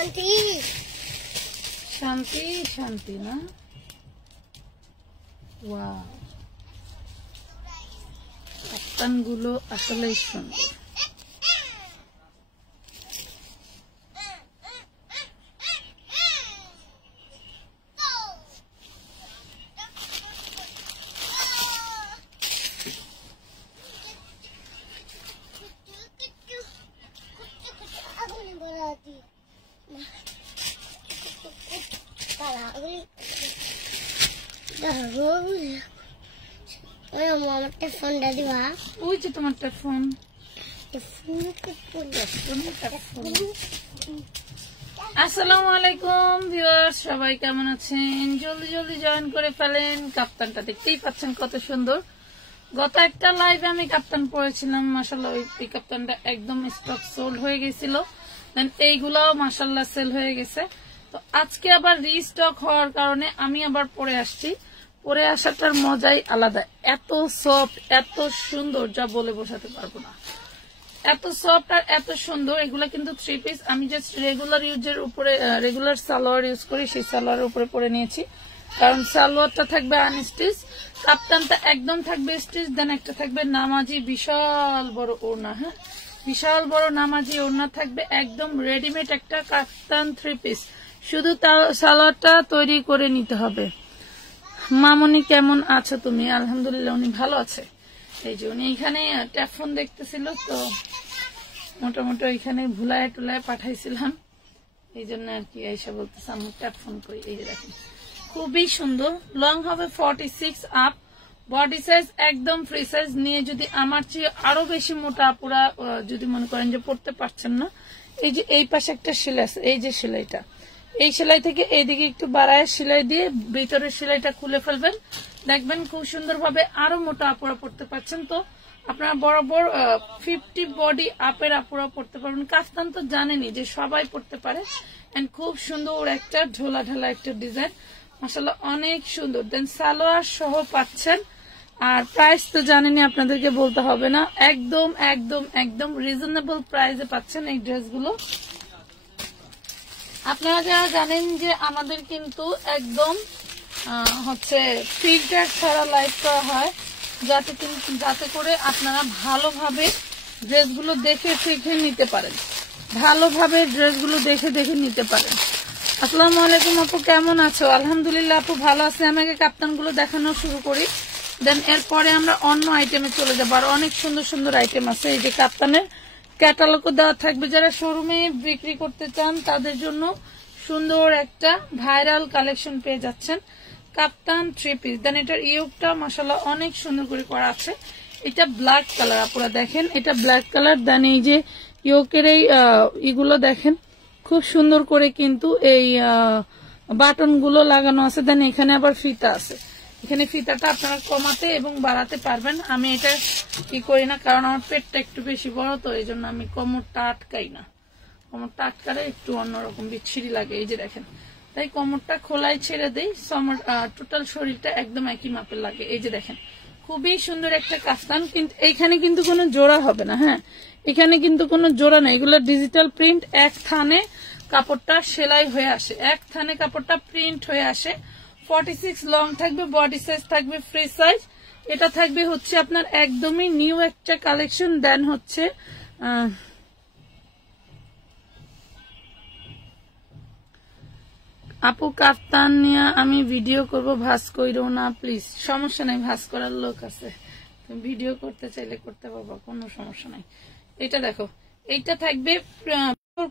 শান্তি শান্তি শান্তি না ওয়াও কাপ্তানগুলো আসলেই সুন্দর ওই যে তোমার ফোন আসসালামু আলাইকুম ভিউয়ার্স সবাই কেমন আছেন জলদি জলদি জয়েন করে ফেলেন কাপ্তানটা দেখতেই পাচ্ছেন কত সুন্দর গত একটা লাইভে আমি কাপ্তান পরেছিলাম মাশাআল্লাহ ওই কাপ্তানটা একদম স্টক সোল্ড হয়ে গেছিল দেন এইগুলাও মাশাআল্লাহ সেল হয়ে গেছে তো আজকে আবার রিস্টক হওয়ার কারণে আমি আবার পরে আসছি পরে আসাটার মজাই আলাদা এত সফট এত সুন্দর যা বলে বোঝাতে পারবো না এত সফট আর এত সুন্দর এগুলা কিন্তু 3 পিস আমি জাস্ট রেগুলার ইউজের উপরে রেগুলার সালোয়ার ইউজ করি সেই সালোয়ারের উপরে পরে নিয়েছি কারণ সালোয়ারটা থাকবে আনস্টিচ কাপ্তানটা একদম থাকবে স্টিচ দেন একটা থাকবে নামাজি বিশাল বড় ওড়না হ্যাঁ বিশাল বড় নামাজি ওড়না থাকবে একদম রেডিমেড একটা কাপ্তান 3 পিস শুধু সালোয়ারটা তৈরি করে নিতে হবে মামনি কেমন আছো তুমি আলহামদুলিল্লাহ উনি ভালো আছে এই যে উনি এখানে ট্যাপ ফোন দেখতেছিল তো মোটামুটি ওইখানে ভুলায় টুলায় পাঠাইছিলাম এই জন্য আর কি আইসা বলতেছে আমি ট্যাপ ফোন করি এই যে দেখেন খুবই সুন্দর লং হবে 46 আপ বডি সাইজ একদম ফ্রি সাইজ নিয়ে যদি আমার চেয়ে আরো বেশি মোটা আপুরা যদি মনে করেন যে পড়তে পারছেন না এই যে এই পাশে একটা সেলাই আছে এই যে সেলাইটা এই সেলাই থেকে এইদিকে একটু বাড়ায় সেলাই দিয়ে ভিতরের সেলাইটা খুলে ফেলবেন দেখবেন খুব সুন্দরভাবে আরো মোটা আপুরা পড়তে পারছেন তো আপনারা বরাবর 50 বডি আপের আপুরা পড়তে পারবেন কাফতান তো জানেনই যে সবাই পড়তে পারে এন্ড খুব সুন্দর একটা ঢোলা ঢালা একটা ডিজাইন মাশাআল্লাহ অনেক সুন্দর দেন সালোয়ার সহ পাচ্ছেন আর প্রাইস তো জানেনই আপনাদেরকে বলতে হবে না একদম একদম একদম রিজনেবল প্রাইসে পাচ্ছেন এই ড্রেসগুলো আপনারা যারা জানেন যে আমাদের কিন্তু একদম হচ্ছে ফিল্টার ছাড়া লাইভ করা হয় যাতে করে আপনারা ভালোভাবে ড্রেসগুলো দেখে শিখে নিতে পারেন ভালোভাবে ড্রেসগুলো দেখে দেখে নিতে পারেন আসসালামু আলাইকুম আপু কেমন আছো আলহামদুলিল্লাহ আপু ভালো আছে আমাকে কাপ্তানগুলো দেখানো শুরু করি দেন এরপরে আমরা অন্য আইটেমে চলে যাবো আর অনেক সুন্দর সুন্দর আইটেম আছে এই যে কাপ্তানের ক্যাটালগও দেওয়া থাকবে যারা শোরুমে বিক্রি করতে চান তাদের জন্য সুন্দর একটা ভাইরাল কালেকশন পেয়ে যাচ্ছেন কাপ্তান 3 পিস দেন এটার ইয়োগটা মাশাআল্লাহ অনেক সুন্দর করে করা আছে এটা ব্ল্যাক কালার আপনারা দেখেন এটা ব্ল্যাক কালার দেন এই যে ইয়োগের এই এগুলো দেখেন খুব সুন্দর করে কিন্তু এই বাটন গুলো লাগানো আছে দেন এখানে আবার ফিতা আছে এখানে ফিতাটা আপনারা কমাতে এবং বাড়াতে পারবেন আমি এটা কি করি না কারণ আমার পেটটা একটু বেশি বড় তো এই জন্য আমি কোমরটা আটকাই না কোমরটা আটকালে একটু অন্যরকম বিচ্ছিরি লাগে এই যে দেখেন তাই কোমরটা খোলাই ছেড়ে দেই টোটাল শরীরটা একদম একই মাপের লাগে এই যে দেখেন খুবই সুন্দর একটা কাফতান কিন্তু এইখানে কিন্তু কোনো জোড়া হবে না হ্যাঁ এখানে কিন্তু কোনো জোড়া নেই এগুলো ডিজিটাল প্রিন্ট এক থানে কাপড়টা সেলাই হয়ে আসে এক থানে কাপড়টা প্রিন্ট হয়ে আসে 46 লং থাকবে বডি সাইজ থাকবে ফ্রি সাইজ এটা থাকবে হচ্ছে আপনার একদমই নিউ একটা কালেকশন দেন হচ্ছে আপু কাপ্তান নিয়ে আমি ভিডিও করব ভাস কইরো না প্লিজ সমস্যা নাই ভাস করার লোক আছে ভিডিও করতে চাইলে করতে পারবো কোনো সমস্যা নাই এটা দেখো এইটা থাকবে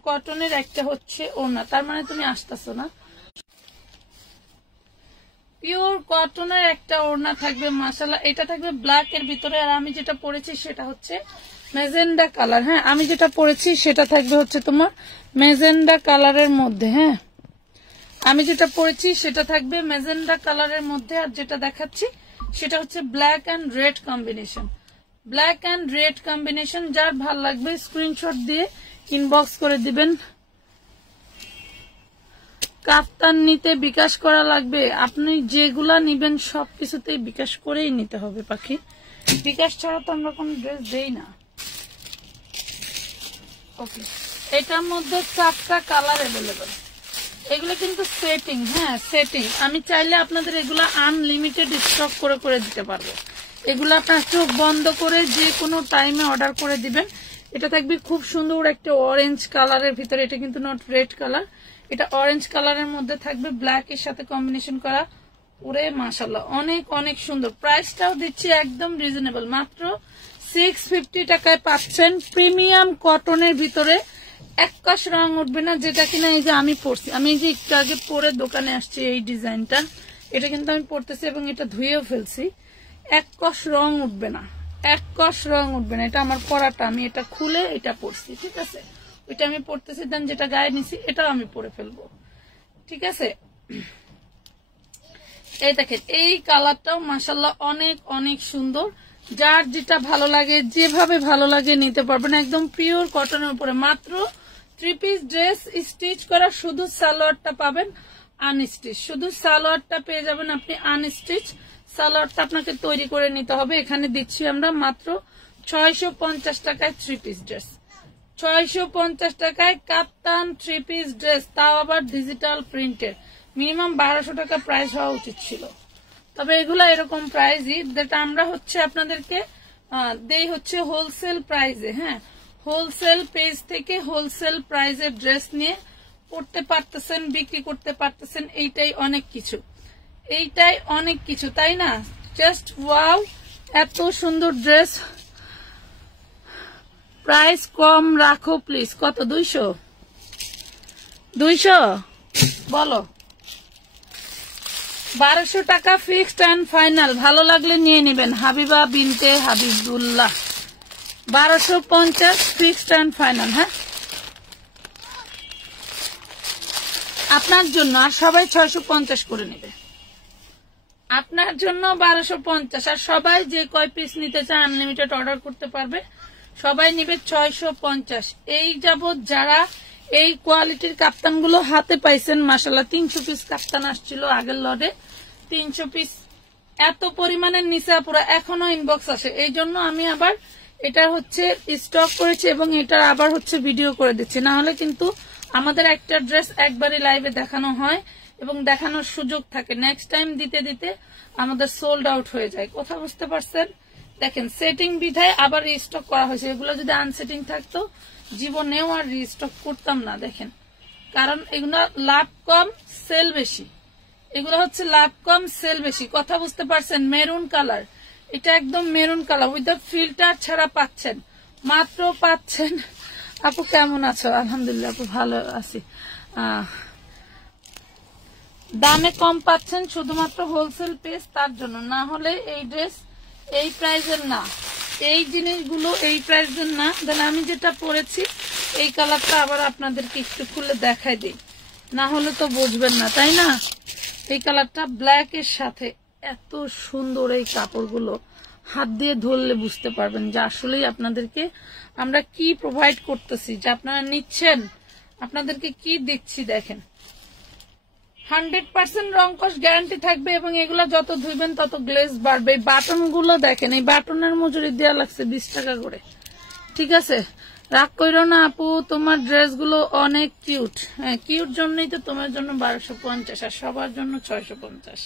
কটনের একটা হচ্ছে ওড়না তার মানে তুমি আসতেছো না পিওর কটনের একটা ওড়না থাকবে মাশাআল্লাহ এটা থাকবে ব্ল্যাক এর ভিতরে আর আমি যেটা পরেছি সেটা হচ্ছে মেজেন্ডা কালার হ্যাঁ আমি যেটা পরেছি সেটা থাকবে হচ্ছে তোমার মেজেন্ডা কালারের মধ্যে হ্যাঁ আমি যেটা পরেছি সেটা থাকবে মেজেন্ডা কালারের মধ্যে আর যেটা দেখাচ্ছি সেটা হচ্ছে black and red combination black and red combination যার ভালো লাগবে স্ক্রিনশট দিয়ে ইনবক্স করে দিবেন কাফতান নিতে বিকাশ করা লাগবে আপনি যেগুলা নিবেন সবকিছুতেই বিকাশ করেই নিতে হবে পাখি বিকাশ ছাড়া তো আমরা কোনো ড্রেস দেই না ওকে এটার মধ্যে 4টা কালার অ্যাভেলেবল। এগুলো কিন্তু সেটিং, হ্যাঁ সেটিং। আমি চাইলে আপনাদের এগুলা আনলিমিটেড স্টক করে করে দিতে পারবো। এগুলো আপনার চোখ বন্ধ করে যে কোনো টাইমে অর্ডার করে দিবেন। এটা থাকবে খুব সুন্দর একটা অরেঞ্জ কালারের ভিতরে, এটা কিন্তু নট রেড কালার, এটা অরেঞ্জ কালারের মধ্যে থাকবে ব্ল্যাক এর সাথে কম্বিনেশন করা। ওরে মাশাআল্লাহ, অনেক অনেক সুন্দর। প্রাইসটাও দিচ্ছি একদম রিজনেবল, মাত্র 650 টাকায় পাচ্ছেন প্রিমিয়াম কটনের ভিতরে। এক কষ রং উঠবে না, যেটা কিনা এই যে আমি পরছি, আমি এই যে একটু আগে পরে দোকানে আসছি এই ডিজাইনটা, এটা কিন্তু আমি পরতেছি এবং এটা ধুয়েও ফেলছি। এক কষ রং উঠবে না, এক কষ রং উঠবে না। এটা আমার পরাটা, আমি এটা খুলে এটা পরছি, ঠিক আছে। ওইটা আমি পরতেছি, দেন যেটা গায়ে নিছি এটাও আমি পরে ফেলবো, ঠিক আছে। এই দেখেন এই কালারটাও মাশাআল্লাহ অনেক অনেক সুন্দর। যার যেটা ভালো লাগে, যেভাবে ভালো লাগে নিতে পারবেন। একদম পিওর কটনের উপরে মাত্র 3 পিস ড্রেস স্টিচ করা, শুধু সালোয়ারটা পাবেন আনস্টিচ, শুধু সালোয়ারটা পেয়ে যাবেন আপনি আনস্টিচ। সালোয়ারটা আপনাকে তৈরি করে নিতে হবে। এখানে দিচ্ছি আমরা মাত্র 650 টাকায় 3 পিস ড্রেস, 650 টাকায় কাপ্তান 3 পিস ড্রেস, তাও আবার ডিজিটাল প্রিন্টের। মিনিমাম 1200 টাকা প্রাইস হওয়া উচিত ছিল, তবে এগুলা এরকম প্রাইসই, যেটা আমরা হচ্ছে আপনাদেরকে দেই হচ্ছে হোলসেল প্রাইসে। হ্যাঁ, হোলসেল পেজ থেকে হোলসেল প্রাইসের ড্রেস নিয়ে পড়তে পারতেছেন, বিক্রি করতে পারতেছেন। এইটাই অনেক কিছু, এইটাই অনেক কিছু, তাই না? জাস্ট ওয়াও, এত সুন্দর ড্রেস। প্রাইস কম রাখো প্লিজ। কত? 200 200 বলো। 1200 টাকা ফিক্সড এন্ড ফাইনাল। ভালো লাগলে নিয়ে নেবেন। হাবিবা বিনতে হাবিবুল্লাহ, 1250 ফিক্সড এন্ড ফাইনাল। হ্যাঁ, আপনার জন্য। আর সবাই 650 করে নেবে, আপনার জন্য 1250। আর সবাই যে কয় পিস নিতে চায় আনলিমিটেড অর্ডার করতে পারবে, সবাই নিবে 650। এই যাবৎ যারা এই কোয়ালিটির কাপ্তানগুলো হাতে পাইছেন, মাশাআল্লাহ 300 পিস কাপ্তান আসছিল আগের লটে, 300 পিস এত পরিমাণের নিচে পুরো এখনো ইনবক্স আসে। এই জন্য আমি আবার এটা হচ্ছে স্টক করেছি এবং এটা আবার হচ্ছে ভিডিও করে দিচ্ছি। না হলে কিন্তু আমাদের একটা ড্রেস একবারই লাইভে দেখানো হয় এবং দেখানোর সুযোগ থাকে, নেক্সট টাইম দিতে দিতে আমাদের সোল্ড আউট হয়ে যায়। কথা বুঝতে পারছেন? দেখেন সেটিং বিধায় আবার রিস্টক করা হয়েছে। এগুলো যদি আনসেটিং থাকতো জীবনেও আর রিস্টক করতাম না। দেখেন, কারণ এগুলো লাভ কম সেল বেশি, এগুলো হচ্ছে লাভ কম সেল বেশি। কথা বুঝতে পারছেন? মেরুন কালার, এটা একদম মেরুন কালার উইদাউট ফিল্টার ছাড়া পাচ্ছেন, মাত্র পাচ্ছেন। আপু কেমন আছো? আলহামদুলিল্লাহ আপু ভালো আছি। দামে কম পাচ্ছেন শুধুমাত্র হোলসেল পেজ, তার জন্য। না হলে এই ড্রেস এই প্রাইসের না, এই জিনিসগুলো এই প্রাইসের না। দেন আমি যেটা পরেছি এই কালারটা আবার আপনাদেরকে একটু খুলে দেখাই দিই, না হলে তো বুঝবেন না, তাই না? এই কালারটা ব্ল্যাক এর সাথে এত সুন্দর। এই কাপড়গুলো হাত দিয়ে ধরলে বুঝতে পারবেন যে আসলেই আপনাদেরকে আমরা কি প্রোভাইড করতেছি, যে আপনারা নিচ্ছেন, আপনাদেরকে কি দিচ্ছি। দেখেন 100% রং কস গ্যারান্টি থাকবে এবং এগুলা যত ধুইবেন তত গ্লেজ বাড়বে। এই বাটন গুলো দেখেন, এই বাটনের মজুরি দেওয়া লাগছে 20 টাকা করে, ঠিক আছে? রাগ করো না আপু, তোমার ড্রেস গুলো অনেক কিউট। হ্যাঁ, কিউট জন্যই তো তোমার জন্য 1250 আর সবার জন্য 650,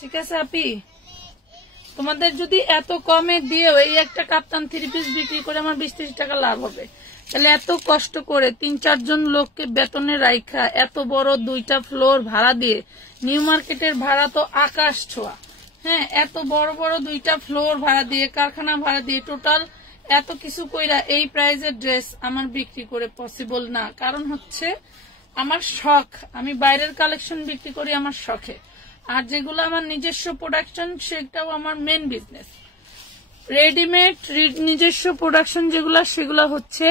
ঠিক আছে আপি? তোমাদের যদি এত কমে দিয়েও এই একটা কাপ্তান 3 পিস বিক্রি করে আমার 20-30 টাকা লাভ হবে, তাহলে এত কষ্ট করে 3-4 জন লোককে বেতনে রাইখা এত বড় 2টা ফ্লোর ভাড়া দিয়ে, নিউ মার্কেটের ভাড়া তো আকাশ ছোঁয়া। হ্যাঁ, এত বড় বড় 2টা ফ্লোর ভাড়া দিয়ে, কারখানা ভাড়া দিয়ে, টোটাল এত কিছু কইরা এই প্রাইজের ড্রেস আমার বিক্রি করে পসিবল না। কারণ হচ্ছে আমার শখ, আমি বাইরের কালেকশন বিক্রি করি আমার শখে, আর যেগুলো আমার নিজস্ব প্রোডাকশন সেটাও আমার মেন বিজনেস। রেডিমেড নিজস্ব প্রোডাকশন যেগুলো, সেগুলো হচ্ছে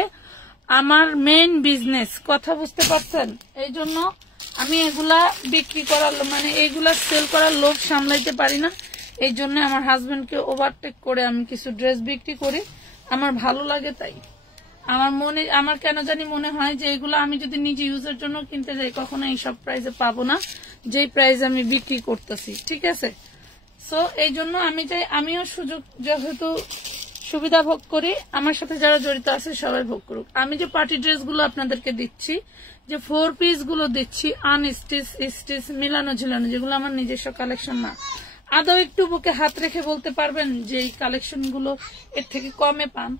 আমার মেন বিজনেস। কথা বুঝতে পারছেন? এই জন্য আমি এগুলা বিক্রি করার মানে এইগুলা সেল করার লোভ সামলাইতে পারি না। এই জন্য আমার হাজবেন্ডকে ওভারটেক করে আমি কিছু ড্রেস বিক্রি করি, আমার ভালো লাগে তাই। আমার কেন জানি মনে হয় যে এগুলো আমি যদি নিজে ইউজের জন্য কিনতে যাই কখনো এইসব প্রাইসে পাবো না যেই প্রাইসে আমি বিক্রি করতেছি, ঠিক আছে? সো এই জন্য আমি চাই আমিও সুযোগ, যেহেতু সুবিধা ভোগ করি, আমার সাথে যারা জড়িত আছে সবাই ভোগ করুক। আমি যে পার্টি ড্রেস গুলো আপনাদেরকে দিচ্ছি, যে 4 পিস গুলো দিচ্ছি আনস্টিচ স্টিচ মিলানো ঝিলানো, যেগুলো আমার নিজস্ব কালেকশন না, আদৌ একটু বুকে হাত রেখে বলতে পারবেন যে এই কালেকশন গুলো এর থেকে কমে পান?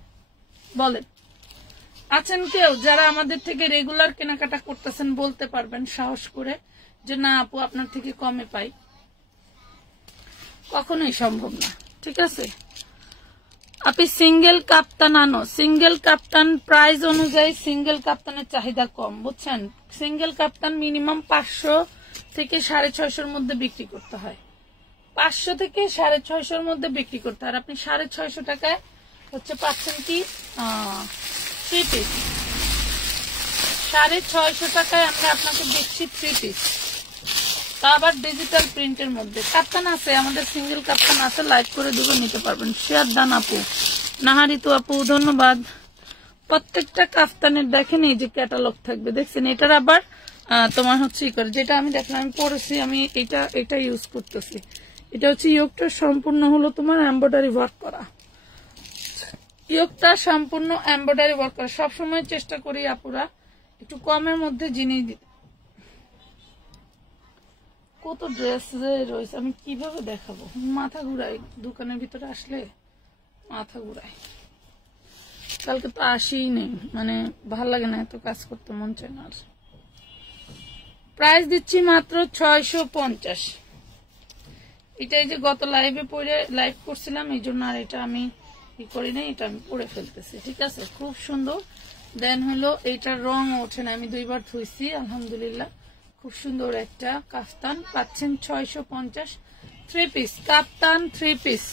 বলেন, আছেন কেউ যারা আমাদের থেকে রেগুলার কেনাকাটা করতেছেন? বলতে পারবেন সাহস করে যে না আপু আপনার থেকে কমে পাই? কখনোই সম্ভব না। ঠিক আছে, আপনি সিঙ্গেল কাপ্তান আনো, সিঙ্গেল কাপ্তান প্রাইস অনুযায়ী সিঙ্গেল কাপ্তানের চাহিদা কম, বুঝছেন? সিঙ্গেল কাপ্তান মিনিমাম 500 থেকে 650 মধ্যে বিক্রি করতে হয়, 500 থেকে 650 মধ্যে বিক্রি করতে হয়। আর আপনি 650 টাকায় হচ্ছে পাচ্ছেন কি 3 পিস, 650 টাকায় আমরা আপনাকে দিচ্ছি 3 পিস, তা আবার ডিজিটাল প্রিন্টের মধ্যে। কাপ্তান আছে আমাদের, সিঙ্গেল কাপ্তান আছে, লাইভ করে দিব, নিতে পারবেন। শেয়ার দান আপু, নাহারিতু আপু ধন্যবাদ। প্রত্যেকটা কাপ্তানের দেখেন এই যে ক্যাটালগ থাকবে, দেখছেন? এটার আবার তোমার হচ্ছে ই করে, যেটা আমি দেখলাম আমি পড়েছি, আমি এটা ইউজ করতেছি। এটা হচ্ছে ইয়োগটা সম্পূর্ণ হলো তোমার এমব্রয়ডারি ওয়ার্ক করা, ইয়োগটা সম্পূর্ণ এমব্রয়ডারি ওয়ার্ক করা। সবসময় চেষ্টা করি আপুরা একটু কমের মধ্যে জিনিস দিতে। কত ড্রেস রয়েছে, আমি কিভাবে দেখাবো? মাথা ঘুরাই, দোকানের ভিতরে আসলে মাথা ঘুরাই। কালকে তো আসিই নেই, মানে ভাল লাগে না, এত কাজ করতে মন চায় না। প্রাইস দিচ্ছি মাত্র 650। এটাই যে গত লাইভে পড়ে লাইভ করছিলাম, এই জন্য আর এটা আমি ই করি নাই, এটা আমি পরে ফেলতেছি। ঠিক আছে, খুব সুন্দর। দেন হলো এইটার রং ওঠে না, আমি 2 বার ধুইছি আলহামদুলিল্লাহ। খুব সুন্দর একটা কাফতান পাচ্ছেন 650, 3 পিস কাফতান, 3 পিস।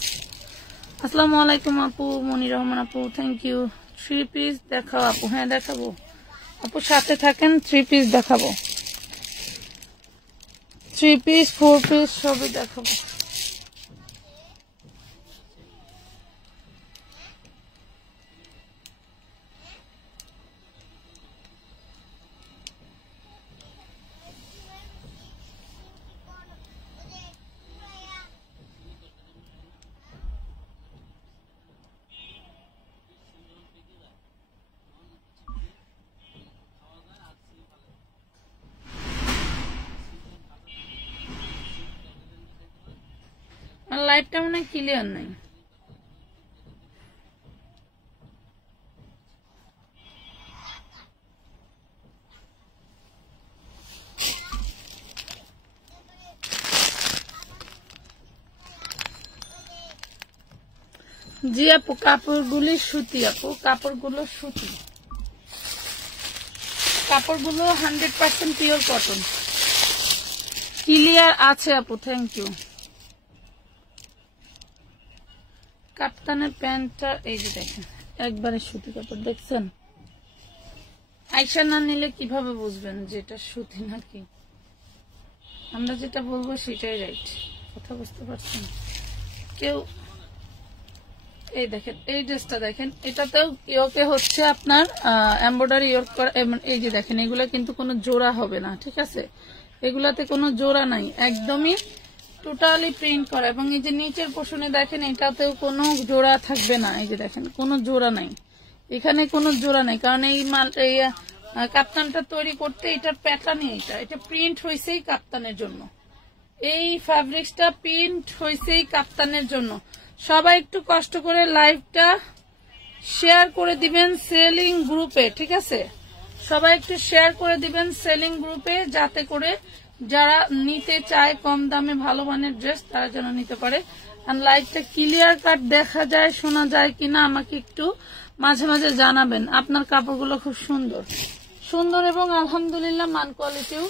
আসসালামু আলাইকুম আপু, মনির রহমান আপু, থ্যাংক ইউ। 3 পিস দেখাও আপু। হ্যাঁ দেখাবো আপু, সাথে থাকেন। 3 পিস দেখাবো, 3 পিস 4 পিস সবই দেখাবো। লাইটটা মনে ক্লিয়ার নাই। জি আপু, কাপড়গুলি সুতি আপু, কাপড়গুলো সুতি, কাপড়গুলো 100% পিওর কটন। ক্লিয়ার আছে আপু, থ্যাংক ইউ। কাপ্তানের প্যান্টটা এই যে দেখেন, একবারে সুতি কাপড়, দেখছেন? আইসা না নিলে কিভাবে বুঝবেন যে এটা সুতি নাকি? আমরা যেটা বলবো সেটাই রাইট, কথা বুঝতে পারছেন? কেউ এই দেখেন, এই ড্রেসটা দেখেন, এটাতেও ইয়োকে হচ্ছে আপনার এমব্রয়ডারি ইয়োক করা। এই যে দেখেন, এগুলা কিন্তু কোনো জোড়া হবে না, ঠিক আছে? এগুলাতে কোনো জোড়া নাই, একদমই টোটালি প্রিন্ট করা। এবং এই যে নিচের পোর্শনে দেখেন, এটাতেও কোনো জোড়া থাকবে না। এই যে দেখেন, কোনো জোড়া নাই, এখানে কোনো জোড়া নাই, কারণ এই মাল এই কাপ্তানটা তৈরি করতে এটার প্যাটার্নই এটা প্রিন্ট হয়েছেই কাপ্তানের জন্য, এই ফ্যাব্রিক্সটা প্রিন্ট হয়েছেই কাপ্তানের জন্য। সবাই একটু কষ্ট করে লাইভটা শেয়ার করে দিবেন সেলিং গ্রুপে, ঠিক আছে? সবাই একটু শেয়ার করে দিবেন সেলিং গ্রুপে, যাতে করে যারা নিতে চায় কম দামে ভালো মানের ড্রেস তারা যেন নিতে পারে। আর লাইভটা ক্লিয়ার কাট দেখা যায়, শোনা যায় কিনা আমাকে একটু মাঝে মাঝে জানাবেন। আপনার কাপড়গুলো খুব সুন্দর সুন্দর এবং আলহামদুলিল্লাহ মান কোয়ালিটিও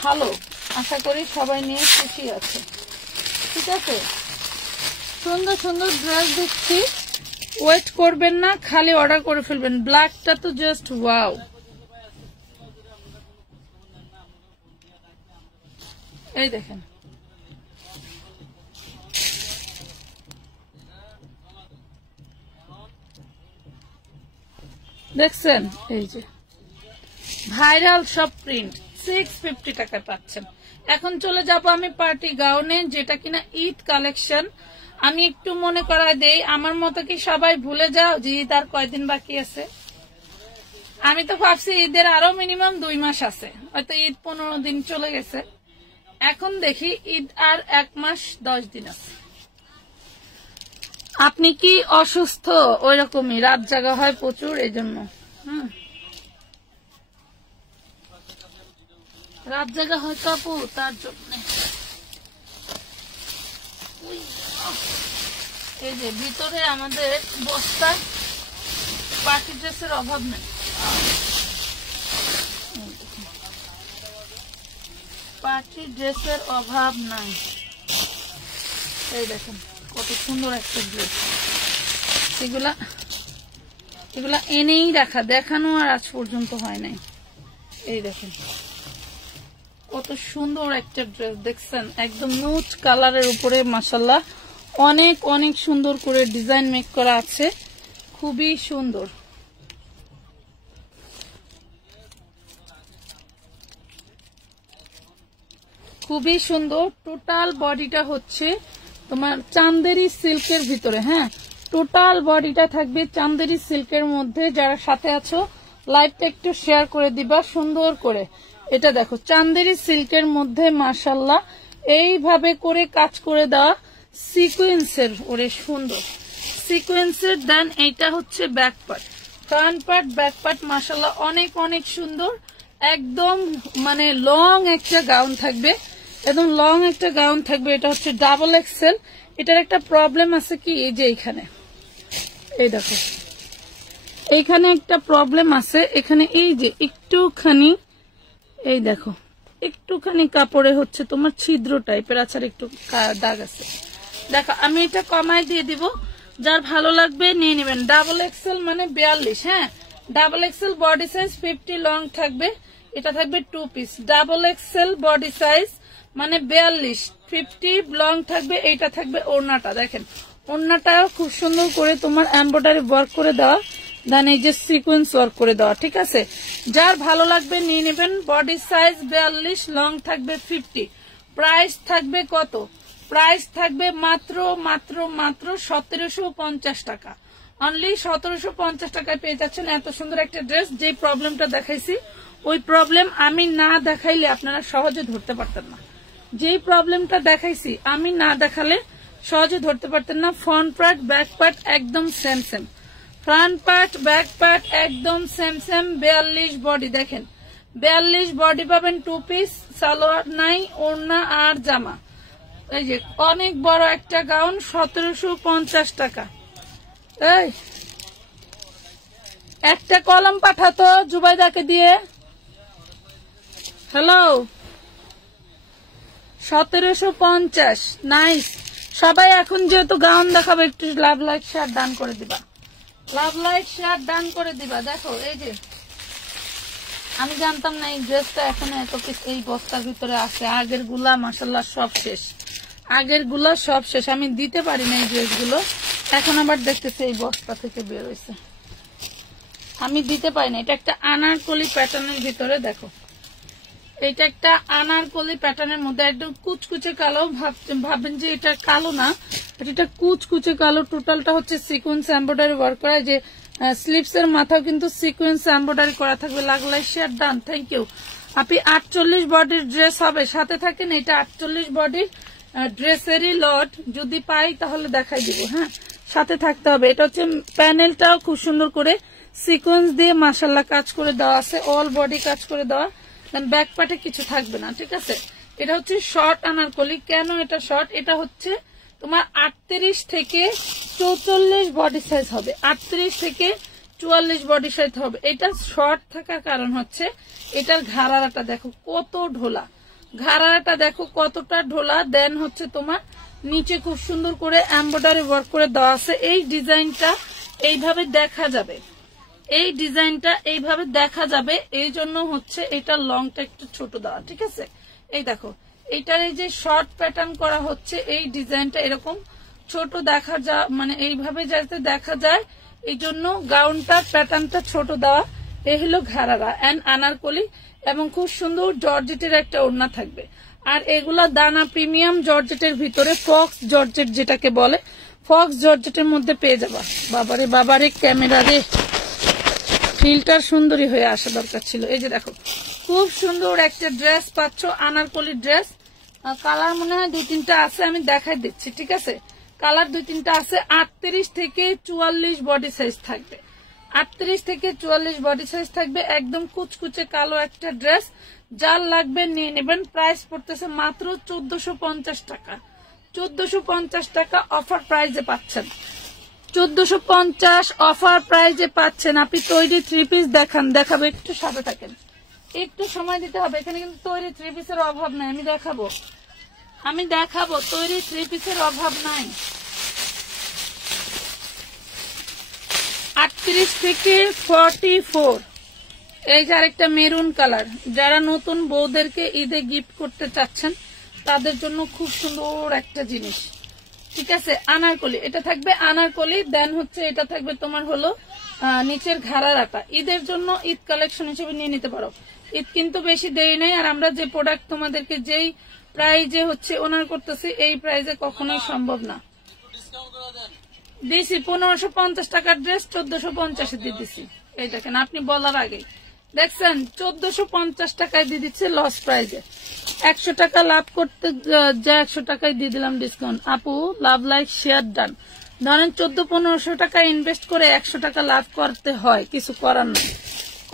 ভালো, আশা করি সবাই নিয়ে খুশি আছে। ঠিক আছে, সুন্দর সুন্দর ড্রেস দিচ্ছি, ওয়েট করবেন না, খালি অর্ডার করে ফেলবেন। ব্ল্যাকটা তো জাস্ট ওয়াও, এই দেখেন, দেখছেন? এই যে ভাইরাল সব প্রিন্ট 650 টাকায় পাচ্ছেন। এখন চলে যাব আমি পার্টি গাউনে, যেটা কিনা ঈদ কালেকশন। আমি একটু মনে করায় দেই, আমার মতো কি সবাই ভুলে যাও যে ঈদ আর কয়দিন বাকি আছে? আমি তো ভাবছি ঈদের আরো মিনিমাম 2 মাস আছে, হয়তো ঈদ 15 দিন চলে গেছে, এখন দেখি ঈদ আর 1 মাস 10 দিন আছে। আপনি কি অসুস্থ? ওই রকমই রাত জাগা হয় প্রচুর, এই জন্য রাত জাগা হয় কাপু, তার জন্য। এই যে ভিতরে আমাদের বস্তা, পার্টি ড্রেসের অভাব নেই, পার্টি ড্রেসের অভাব নাই। এই দেখেন কত সুন্দর একটা ড্রেস, এগুলা এগুলা এনেই রাখা, দেখানো আর আজ পর্যন্ত হয় নাই। এই দেখেন কত সুন্দর একটা ড্রেস, দেখছেন? একদম নুট কালারের উপরে মাশাআল্লাহ অনেক অনেক সুন্দর করে ডিজাইন মেক করা আছে, খুবই সুন্দর। খুবই সুন্দর। টোটাল বডিটা হচ্ছে তোমার চান্দেরি সিল্কের ভিতরে, হ্যাঁ টোটাল বডিটা থাকবে চান্দেরি সিল্কের মধ্যে। যারা সাথে আছো লাইভটা একটু শেয়ার করে দিবা সুন্দর করে। এটা দেখো চান্দেরি সিল্কের মধ্যে মাশাআল্লাহ এইভাবে করে কাজ করে দেওয়া সিকোয়েন্সের, ওরে সুন্দর সিকোয়েন্সের। দেন এইটা হচ্ছে back part, front part back part মাশাআল্লাহ অনেক অনেক সুন্দর। একদম মানে লং একটা গাউন থাকবে, একদম লং একটা গাউন থাকবে। এটা হচ্ছে ডাবল এক্সেল। এটার একটা প্রবলেম আছে কি, এই যে এইখানে, এই দেখো এইখানে একটা প্রবলেম আছে, এখানে এই যে একটুখানি, এই দেখো একটুখানি কাপড়ে হচ্ছে তোমার ছিদ্র টাইপের আছে, একটু দাগ আছে। দেখো আমি এটা কমাই দিয়ে দিব, যার ভালো লাগবে নিয়ে নেবেন। ডাবল এক্সেল মানে 42, হ্যাঁ double XL body size 50 long থাকবে। এটা থাকবে 2 piece. Double XL body size মানে 42, 50 লং থাকবে। এইটা থাকবে ওড়নাটা, দেখেন ওড়নাটাও খুব সুন্দর করে তোমার এমব্রয়ডারি ওয়ার্ক করে দেওয়া, দেন এই যে সিকোয়েন্স ওয়ার্ক করে দেওয়া, ঠিক আছে? যার ভালো লাগবে নিয়ে নেবেন। বডি সাইজ 42, লং থাকবে 50। প্রাইস থাকবে কত? প্রাইস থাকবে মাত্র মাত্র মাত্র 1750 টাকা। অনলি 1750 টাকায় পেয়ে যাচ্ছেন এত সুন্দর একটা ড্রেস। যে প্রবলেমটা দেখাইছি ওই প্রবলেম আমি না দেখাইলে আপনারা সহজে ধরতে পারতেন না। যেই প্রবলেমটা দেখাইছি আমি না দেখালে সহজে ধরতে পারতেন না। ফ্রন্ট পার্ট ব্যাক পার্ট একদম same same, front part back part একদম সেম সেম। 42 বডি, দেখেন 42 বডি পাবেন। 2 পিস, সালোয়ার নাই, ওড়না আর জামা। এই যে অনেক বড় একটা গাউন 1750 টাকা। এই একটা কলম পাঠাতো জুবাইদাকে দিয়ে। Hello 1750, nice. সবাই এখন যেহেতু গাউন দেখাবে একটু লাভ লাইট শেয়ার ডান করে দিবা, লাভ লাইট শেয়ার ডান করে দিবা। দেখো এই যে আমি জানতাম না এই ড্রেসটা এখন এত কিছু এই বস্তার ভিতরে আছে। আগের গুলা মাশাআল্লাহ সব শেষ, আগের গুলা সব শেষ, আমি দিতে পারি না এই ড্রেসগুলো। এখন আবার দেখতেছি এই বস্তা থেকে বের হয়েছে, আমি দিতে পারি না। এটা একটা আনারকলি প্যাটার্নের ভিতরে, দেখো এটা একটা আনারকলি প্যাটার্নের মধ্যে একদম কুচকুচে কালো। ভাববেন যে এটা কালো না, এটা কুচকুচে কালো। টোটালটা হচ্ছে সিকোয়েন্স এমব্রয়ডারি ওয়ার্ক করা। যে স্লিপস এর মাথাও কিন্তু সিকোয়েন্স এমব্রয়ডারি করা থাকবে। লাগলাই শেয়ার ডান, থ্যাংক ইউ। আপনি 48 বডির ড্রেস হবে, সাথে থাকেন। এটা 48 বডির ড্রেসেরই লট, যদি পাই তাহলে দেখাই দিব, হ্যাঁ সাথে থাকতে হবে। এটা হচ্ছে প্যানেলটাও খুব সুন্দর করে সিকোয়েন্স দিয়ে মাশাআল্লাহ কাজ করে দেওয়া আছে, অল বডি কাজ করে দেওয়া। ব্যাক পার্টে কিছু থাকবে না, ঠিক আছে? এটা হচ্ছে শর্ট আনারকলি। কেন এটা শর্ট? এটা হচ্ছে তোমার 38 থেকে 44 বডি সাইজ হবে, 38 থেকে 44 বডি সাইজ হবে। এটা শর্ট থাকার কারণ হচ্ছে এটার ঘাড়াটা দেখো কত ঢোলা, ঘাড়াটা দেখো কতটা ঢোলা। দেন হচ্ছে তোমার নিচে খুব সুন্দর করে এমব্রয়ডারি ওয়ার্ক করে দেওয়া আছে। এই ডিজাইনটা এইভাবে দেখা যাবে, এই ডিজাইনটা এইভাবে দেখা যাবে, এই জন্য হচ্ছে এটা লংটা একটু ছোট দেওয়া, ঠিক আছে? এই দেখো এইটার এই যে শর্ট প্যাটার্ন করা হচ্ছে, এই ডিজাইনটা এরকম ছোট দেখা যায়, মানে এইভাবে যাতে দেখা যায়, এই জন্য গাউনটার প্যাটার্নটা ছোট দেওয়া। এই হলো ঘাড়ারা এন্ড আনারকলি, এবং খুব সুন্দর জর্জেটের একটা ওড়না থাকবে। আর এগুলা দানা প্রিমিয়াম জর্জেটের ভিতরে ফক্স জর্জেট যেটাকে বলে, ফক্স জর্জেটের মধ্যে পেয়ে যাবা। বাবারে বাবারে ক্যামেরা রে, ফিল্টার সুন্দরী হয়ে আসা দরকার ছিল। এই যে দেখো খুব সুন্দর একটা ড্রেস পাচ্ছ, আনারকলি ড্রেস। কালার মনে হয় 2-3টা আছে, আমি দেখাই দিচ্ছি, ঠিক আছে? কালার 2-3টা আছে। 38 থেকে 44 বডি সাইজ থাকবে, 38 থেকে 44 বডি সাইজ থাকবে। একদম কুচকুচে কালো একটা ড্রেস, যার লাগবে নিয়ে নেবেন। প্রাইস পড়তেছে মাত্র 1450 টাকা। 1450 টাকা অফার প্রাইজে পাচ্ছেন, 1450 অফার প্রাইজে পাচ্ছেন। আপনি তৈরি 3 পিস দেখাবো, একটু সাথে থাকেন, একটু সময় দিতে হবে। এখানে কিন্তু তৈরি 3 পিসের অভাব নাই, আমি দেখাবো তৈরি 3 পিসের অভাব নাই। 38 থেকে 44, এই যে আরেকটা মেরুন কালার। যারা নতুন বউদেরকে ঈদে গিফট করতে চাচ্ছেন তাদের জন্য খুব সুন্দর একটা জিনিস, ঠিক আছে? আনারকলি, এটা থাকবে আনারকলি। দেন হচ্ছে এটা থাকবে তোমার হলো নিচের ঘাড়ারাটা। ঈদের জন্য ঈদ কালেকশন হিসেবে নিয়ে নিতে পারো। ঈদ কিন্তু বেশি দেরি নাই। আর আমরা যে প্রোডাক্ট তোমাদেরকে যেই প্রাইজে হচ্ছে ওনার করতেছি, এই প্রাইজে কখনোই সম্ভব না। দিছি 1550 টাকার ড্রেস 1450 দিয়ে দিছি। এই দেখেন, আপনি বলার আগে দেখছেন 1450 টাকায় দিয়ে দিচ্ছে লস প্রাইজে। 100 টাকা লাভ করতে যা 100 টাকায় দিয়ে দিলাম ডিসকাউন্ট। আপু লাভ লাইক শেয়ার ডান। ধরেন 1400-1500 টাকা ইনভেস্ট করে 100 টাকা লাভ করতে হয়, কিছু করার নেই,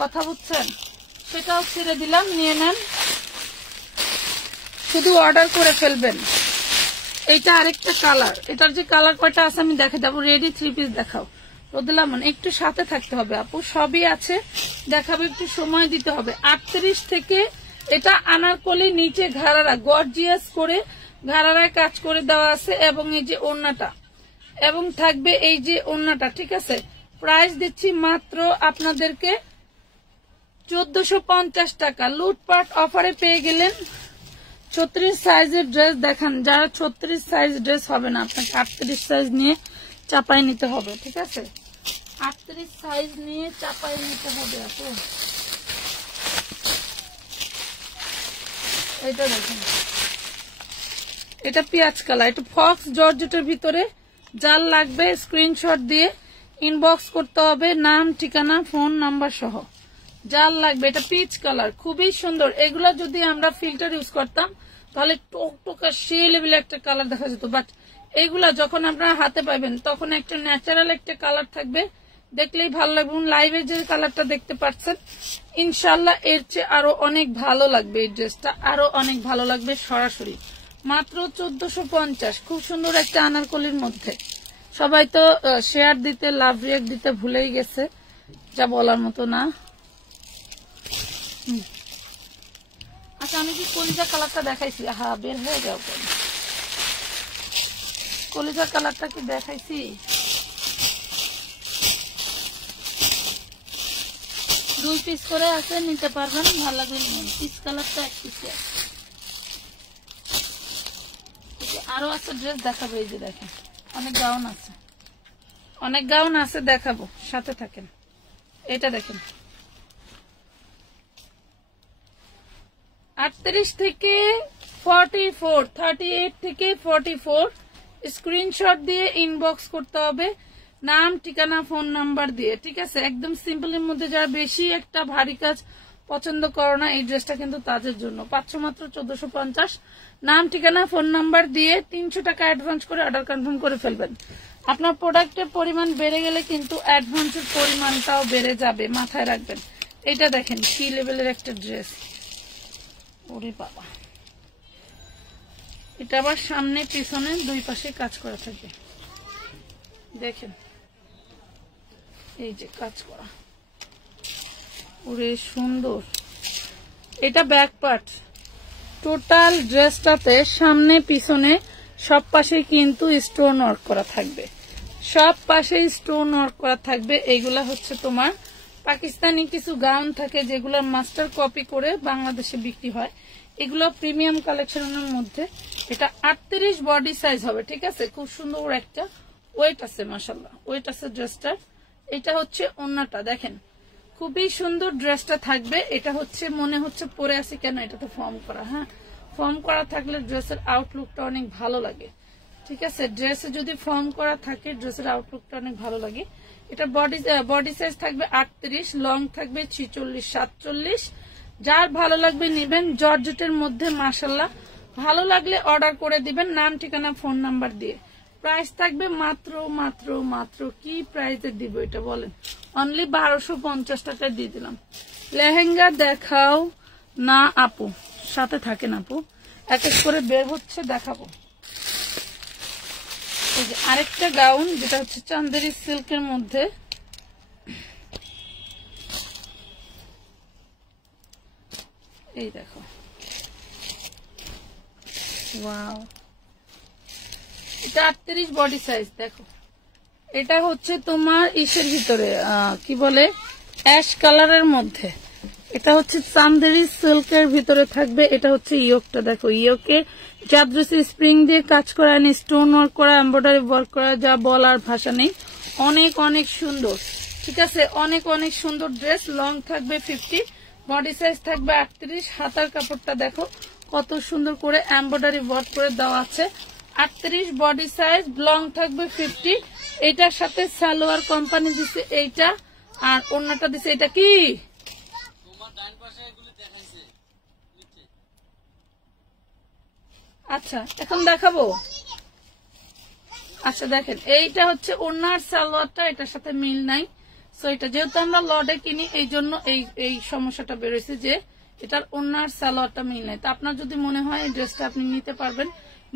কথা বুঝছেন? সেটাও ছেড়ে দিলাম, নিয়ে নেন, শুধু অর্ডার করে ফেলবেন। এইটা আরেকটা কালার, এটার যে কালার কয়টা আছে আমি দেখে দেবো। রেডি 3 পিস দেখাও, বদলাম একটু সাথে থাকতে হবে আপু, সবই আছে দেখাবো, একটু সময় দিতে হবে। 38 থেকে, এটা আনারকলি, নিচে ঘাড়ারা গর্জিয়াস করে ঘাড়ারায় কাজ করে দেওয়া আছে, এবং এই যে ওড়নাটা, এবং থাকবে এই যে ওড়নাটা, ঠিক আছে? প্রাইস দিচ্ছি মাত্র আপনাদেরকে 1450 টাকা। লুটপাট অফারে পেয়ে গেলেন। 36 সাইজের ড্রেস দেখান, যারা 36 সাইজ ড্রেস হবে না, আপনাকে 38 সাইজ নিয়ে চাপাই নিতে হবে, ঠিক আছে? 38 সাইজ নিয়ে চাপাই নিতে হবে আপু। এটা দেখেন, এটা পেঁয়াজ কালার, এটা ফক্স জর্জেটের ভিতরে। যার লাগবে স্ক্রিনশট দিয়ে ইনবক্স করতে হবে, নাম, ঠিকানা, ফোন নাম্বার সহ। যার লাগবে, এটা পিচ কালার, খুবই সুন্দর। এগুলা যদি আমরা ফিল্টার ইউজ করতাম তাহলে টকটকা সে লেভেলে একটা কালার দেখা যেত, বাট এইগুলা যখন আপনারা হাতে পাবেন তখন একটা ন্যাচারাল একটা কালার থাকবে, দেখলেই ভালো লাগবে। লাইভে যে কালারটা দেখতে পাচ্ছেন, ইনশাল্লাহ এর চেয়ে আরো অনেক ভালো লাগবে। এই ড্রেসটা আরো অনেক ভালো লাগবে সরাসরি। মাত্র 1450, খুব সুন্দর একটা আনারকলির মধ্যে। সবাই তো শেয়ার দিতে, লাভ রিয়াক্ট দিতে ভুলেই গেছে, যা বলার মতো না। আচ্ছা, আমি কি কলিজা কালারটা দেখাইছি? হ্যাঁ, বের হয়ে যাও, কলিজা কালারটা কি দেখাইছি? 2 পিস করে আছে, নিতে পারবেন, ভালো লাগবে নিন। পিস কালারটা 1 পিসে আছে, আরো আছে ড্রেস দেখাবো। এই যে দেখেন, অনেক গাউন আছে, অনেক গাউন আছে দেখাবো, সাথে থাকেন। এটা দেখেন, 38 থেকে 44, 38 থেকে 44 স্ক্রিনশট দিয়ে ইনবক্স করতে হবে, নাম, ঠিকানা, ফোন নাম্বার দিয়ে, ঠিক আছে? একদম সিম্পলের মধ্যে। যারা বেশি একটা ভারী কাজ পছন্দ করো না, এই ড্রেসটা কিন্তু তাদের জন্য। পাচ্ছ মাত্র 1450। নাম, ঠিকানা, ফোন নাম্বার দিয়ে 300 টাকা অ্যাডভান্স করে অর্ডার কনফার্ম করে ফেলবেন। আপনার প্রোডাক্টের পরিমাণ বেড়ে গেলে কিন্তু অ্যাডভান্সের পরিমাণটাও বেড়ে যাবে, মাথায় রাখবেন। এটা দেখেন কি লেভেলের একটা ড্রেস, ওরে বাবা! এটা আবার সামনে পিছনে 2 পাশে কাজ করা থাকে, দেখেন এই যে কাজ করা, ওরে সুন্দর। এটা ব্যাক পার্ট, টোটাল ড্রেসটাতে সামনে পিছনে সব পাশে কিন্তু স্টোন ওয়ার্ক করা থাকবে, সব পাশে স্টোন ওয়ার্ক করা থাকবে। এইগুলা হচ্ছে তোমার পাকিস্তানি কিছু গাউন থাকে, যেগুলো মাস্টার কপি করে বাংলাদেশে বিক্রি হয়। এগুলো প্রিমিয়াম কালেকশনের মধ্যে। এটা 38 বডি সাইজ হবে, ঠিক আছে? খুব সুন্দর একটা ওয়েট আছে, মাশাআল্লাহ ওয়েট আছে ড্রেসটার। এটা হচ্ছে ওড়নাটা, দেখেন খুবই সুন্দর ড্রেসটা থাকবে। এটা হচ্ছে মনে হচ্ছে পরে আছে কেন, এটা তো ফর্ম করা, হ্যাঁ ফর্ম করা থাকলে ড্রেসের আউটলুকটা অনেক ভালো লাগে। ঠিক আছে, ড্রেসে যদি ফর্ম করা থাকে ড্রেসের আউটলুকটা অনেক ভালো লাগে। এটা বডি সাইজ থাকবে 38, লং থাকবে 46, 47। যার ভালো লাগবে নিবেন। জর্জেটের মধ্যে মাশাআল্লাহ, ভালো লাগলে অর্ডার করে দিবেন নাম, ঠিকানা, ফোন নাম্বার দিয়ে। প্রাইস থাকবে মাত্র মাত্র মাত্র কি প্রাইসে দিব এটা বলেন? অনলি 1250 টাকায় দিয়ে দিলাম। লেহেঙ্গা দেখাও না আপু, সাথে থাকেন আপু, এক এক করে বের হচ্ছে দেখাবো। এই যে আরেকটা গাউন, যেটা হচ্ছে চান্দেরি সিল্কের মধ্যে। এই দেখো, ওয়াও, এটা 38 বডি সাইজ। দেখো এটা হচ্ছে তোমার ইসের ভিতরে কি বলে, অ্যাশ কালারের মধ্যে। এটা হচ্ছে চান্দেরি সিল্কের ভিতরে থাকবে। এটা হচ্ছে ইয়োকটা, দেখো ইয়োকে জাদ্রসি স্প্রিং দিয়ে কাজ করা, স্টোন ওয়ার্ক করা, এমব্রয়ডারি ওয়ার্ক করা, যা বলার ভাষা নেই। অনেক অনেক সুন্দর। ঠিক আছে, অনেক অনেক সুন্দর ড্রেস। লং থাকবে 50, বডি সাইজ থাকবে 38। হাতার কাপড়টা দেখো কত সুন্দর করে এমব্রয়ডারি ওয়ার্ক করে দেওয়া আছে। 38 বডি সাইজ, লং থাকবে 50। এটার সাথে সালোয়ার কোম্পানি দিছে এইটা, আর ওড়নাটা দিছে এটা কি, আচ্ছা এখন দেখাবো। আচ্ছা দেখেন, এইটা হচ্ছে ওড়নার সালোয়ারটা, এটার সাথে মিল নাই। সো এটা যেহেতু আমরা লডে কিনি, এই জন্য এই সমস্যাটা বেরোয়েছে যে এটার ওড়নার সালোয়ারটা মিল নাই। তো আপনার যদি মনে হয় এই ড্রেসটা আপনি নিতে পারবেন,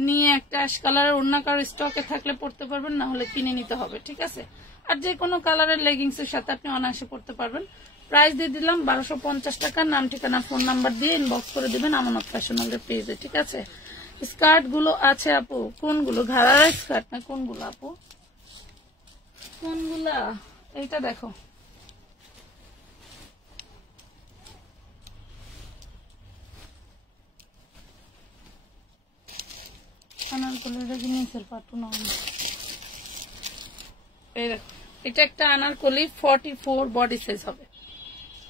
নিয়ে একটা অ্যাশ কালারের ওড়না কারো স্টকে থাকলে পড়তে পারবেন, না হলে কিনে নিতে হবে। ঠিক আছে, আর যে কোনো কালারের লেগিংস এর সাথে আপনি অনায়াসে পড়তে পারবেন। প্রাইস দিয়ে দিলাম 1250 টাকা। নাম, ঠিকানা, ফোন নাম্বার দিয়ে ইনবক্স করে দিবেন আমানত ফ্যাশনের পেজে। ঠিক আছে, স্কার্ট গুলো আছে আপু, কোনগুলো? ঘাড়ার স্কার্ট না কোনগুলো আপু, কোনগুলা? এইটা দেখো, এই দেখো, এটা একটা আনারকলি 44 বডি সাইজ হবে।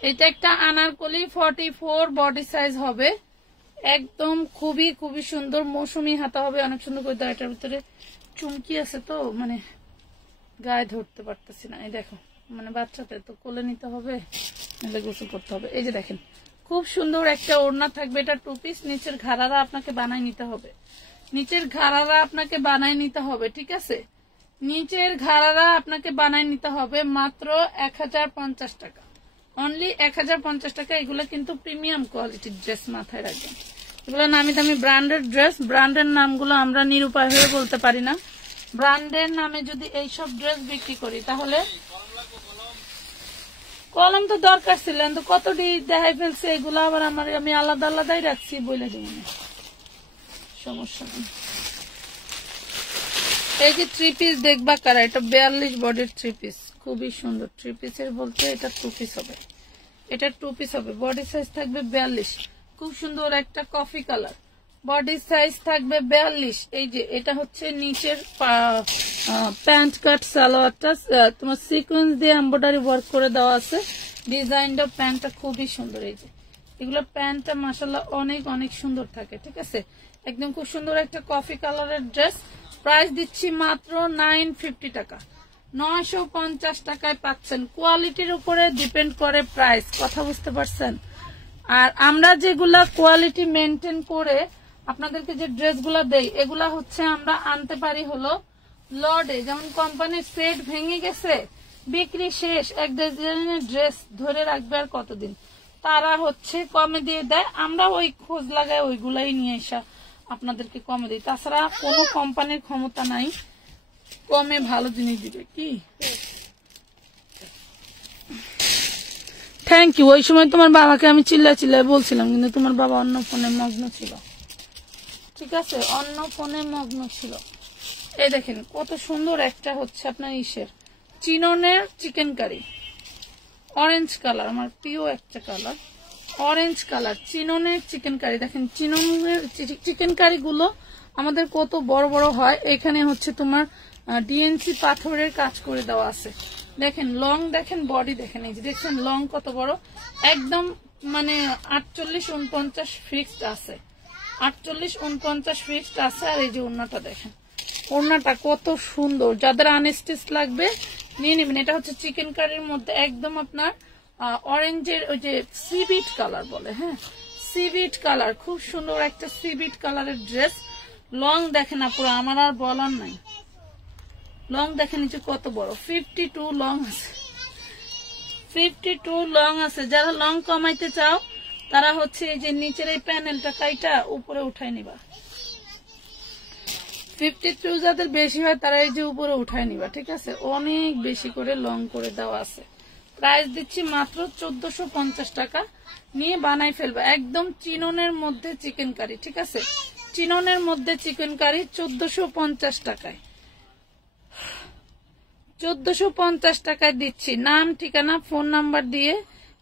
এটা একটা আনারকলি 44 বডি সাইজ হবে। একদম খুবই খুবই সুন্দর। মৌসুমী হাতা হবে, অনেক সুন্দর করে দেওয়া। এটার ভিতরে চুমকি আছে তো মানে গায়ে ধরতে পারতেছি না। এই দেখো, মানে বাচ্চাদের তো কোলে নিতে হবে, নাহলে গোসল করতে হবে। এই যে দেখেন, খুব সুন্দর একটা ওড়না থাকবে। এটা 2 পিস। নিচের ঘাড়ারা আপনাকে বানাই নিতে হবে, নিচের ঘাড়ারা আপনাকে বানাই নিতে হবে। ঠিক আছে, নিচের ঘাড়ারা আপনাকে বানাই নিতে হবে মাত্র 1050 টাকা। অনলি 1050 টাকা। এগুলো কিন্তু প্রিমিয়াম কোয়ালিটির ড্রেস, মাথায় রাখবেন। এগুলো নামি দামি ব্র্যান্ডেড ড্রেস। ব্র্যান্ডের নামগুলো আমরা নিরুপায় হয়ে বলতে পারি না। ব্র্যান্ডের নামে যদি এইসব ড্রেস বিক্রি করি তাহলে কলম তো দরকার ছিল, কিন্তু কতটি দেখাই ফেলছে। এগুলো আবার আমি আলাদা আলাদাই রাখছি, বলে দিব না, সমস্যা নেই। এই যে 3 পিস দেখবা কারা, এটা 42 বডির 3 পিস, খুবই সুন্দর। 3 পিসের বলতে এটা 2 পিস হবে। এটা 2 পিস হবে। বডি সাইজ থাকবে 42, খুব সুন্দর একটা কফি কালার। বডি সাইজ থাকবে 42। এই যে এটা হচ্ছে নিচের প্যান্ট কাট সালোয়ারটা, তোমার সিকোয়েন্স দিয়ে এমব্রয়ডারি ওয়ার্ক করে দেওয়া আছে। ডিজাইনটা প্যান্টটা খুবই সুন্দর। এই যে এগুলো প্যান্টটা মাশাআল্লাহ অনেক অনেক সুন্দর থাকে। ঠিক আছে, একদম খুব সুন্দর একটা কফি কালারের ড্রেস। প্রাইস দিচ্ছি মাত্র 950 টাকা। 950 টাকায় পাচ্ছেন। কোয়ালিটির উপরে ডিপেন্ড করে প্রাইস, কথা বুঝতে পারছেন? আর আমরা যেগুলা কোয়ালিটি মেনটেন করে আপনাদেরকে যে ড্রেসগুলা দেই, এগুলা হচ্ছে আমরা আনতে পারি হলো লডে। যেমন কোম্পানির সেট ভেঙে গেছে, বিক্রি শেষ, এক ডিজাইনের ড্রেস ধরে রাখবে আর কতদিন, তারা হচ্ছে কমে দিয়ে দেয়। আমরা ওই খোঁজ লাগাই ওইগুলাই নিয়ে এসা আপনাদেরকে কমে দিই। তাছাড়া কোনো কোম্পানির ক্ষমতা নাই কমে ভালো জিনিস দিবে। কি থ্যাংক ইউ। ওই সময় তোমার বাবাকে আমি চিল্লাই বলছিলাম, কিন্তু তোমার বাবা অন্য ফোনে মগ্ন ছিল। ঠিক আছে, অন্য ফোনে মগ্ন ছিল। এই দেখেন কত সুন্দর একটা হচ্ছে আপনার ইসের চিননের চিকেন কারি, অরেঞ্জ কালার, আমার প্রিয় একটা কালার, অরেঞ্জ কালার চিননের চিকেন কারি। দেখেন চিননের চিকেন কারি গুলো আমাদের কত বড় বড় হয়। এখানে হচ্ছে তোমার ডিএনসি পাথরের কাজ করে দেওয়া আছে। দেখেন লং, দেখেন বডি, দেখেন এই যে দেখছেন লং কত বড়, একদম মানে 48-49 ফিক্সড আছে। 48 49 ফিক্সড আছে। আর এই যে ওড়নাটা দেখেন, ওড়নাটা কত সুন্দর, যাদের আনস্টিচ লাগবে নিয়ে নেবেন। এটা হচ্ছে চিকেন কারির মধ্যে একদম আপনার অরেঞ্জের ওই যে সিবিট কালার বলে, হ্যাঁ সিবিট কালার, খুব সুন্দর একটা সিবিট কালারের ড্রেস। লং দেখেন আপুরা, আমার আর বলার নাই, লং দেখেন নিচে কত বড়, 52 লং আছে, 52 লং আছে। যারা লং কমাইতে চাও তারা হচ্ছে এই যে নিচের এই প্যানেলটা কাইটা উপরে উঠাই নিবা। 52 যাদের বেশি হয় তারা এই যে উপরে উঠাই নিবা, ঠিক আছে। অনেক বেশি করে লং করে দেওয়া আছে। প্রাইস দিচ্ছি মাত্র 1450 টাকা, নিয়ে বানাই ফেলবা। একদম চিননের মধ্যে চিকেন কারি, ঠিক আছে, চিননের মধ্যে চিকেন কারি 1450 টাকায়, 1450 টাকায় দিচ্ছি। নাম ঠিকানা ফোন নাম্বার দিয়ে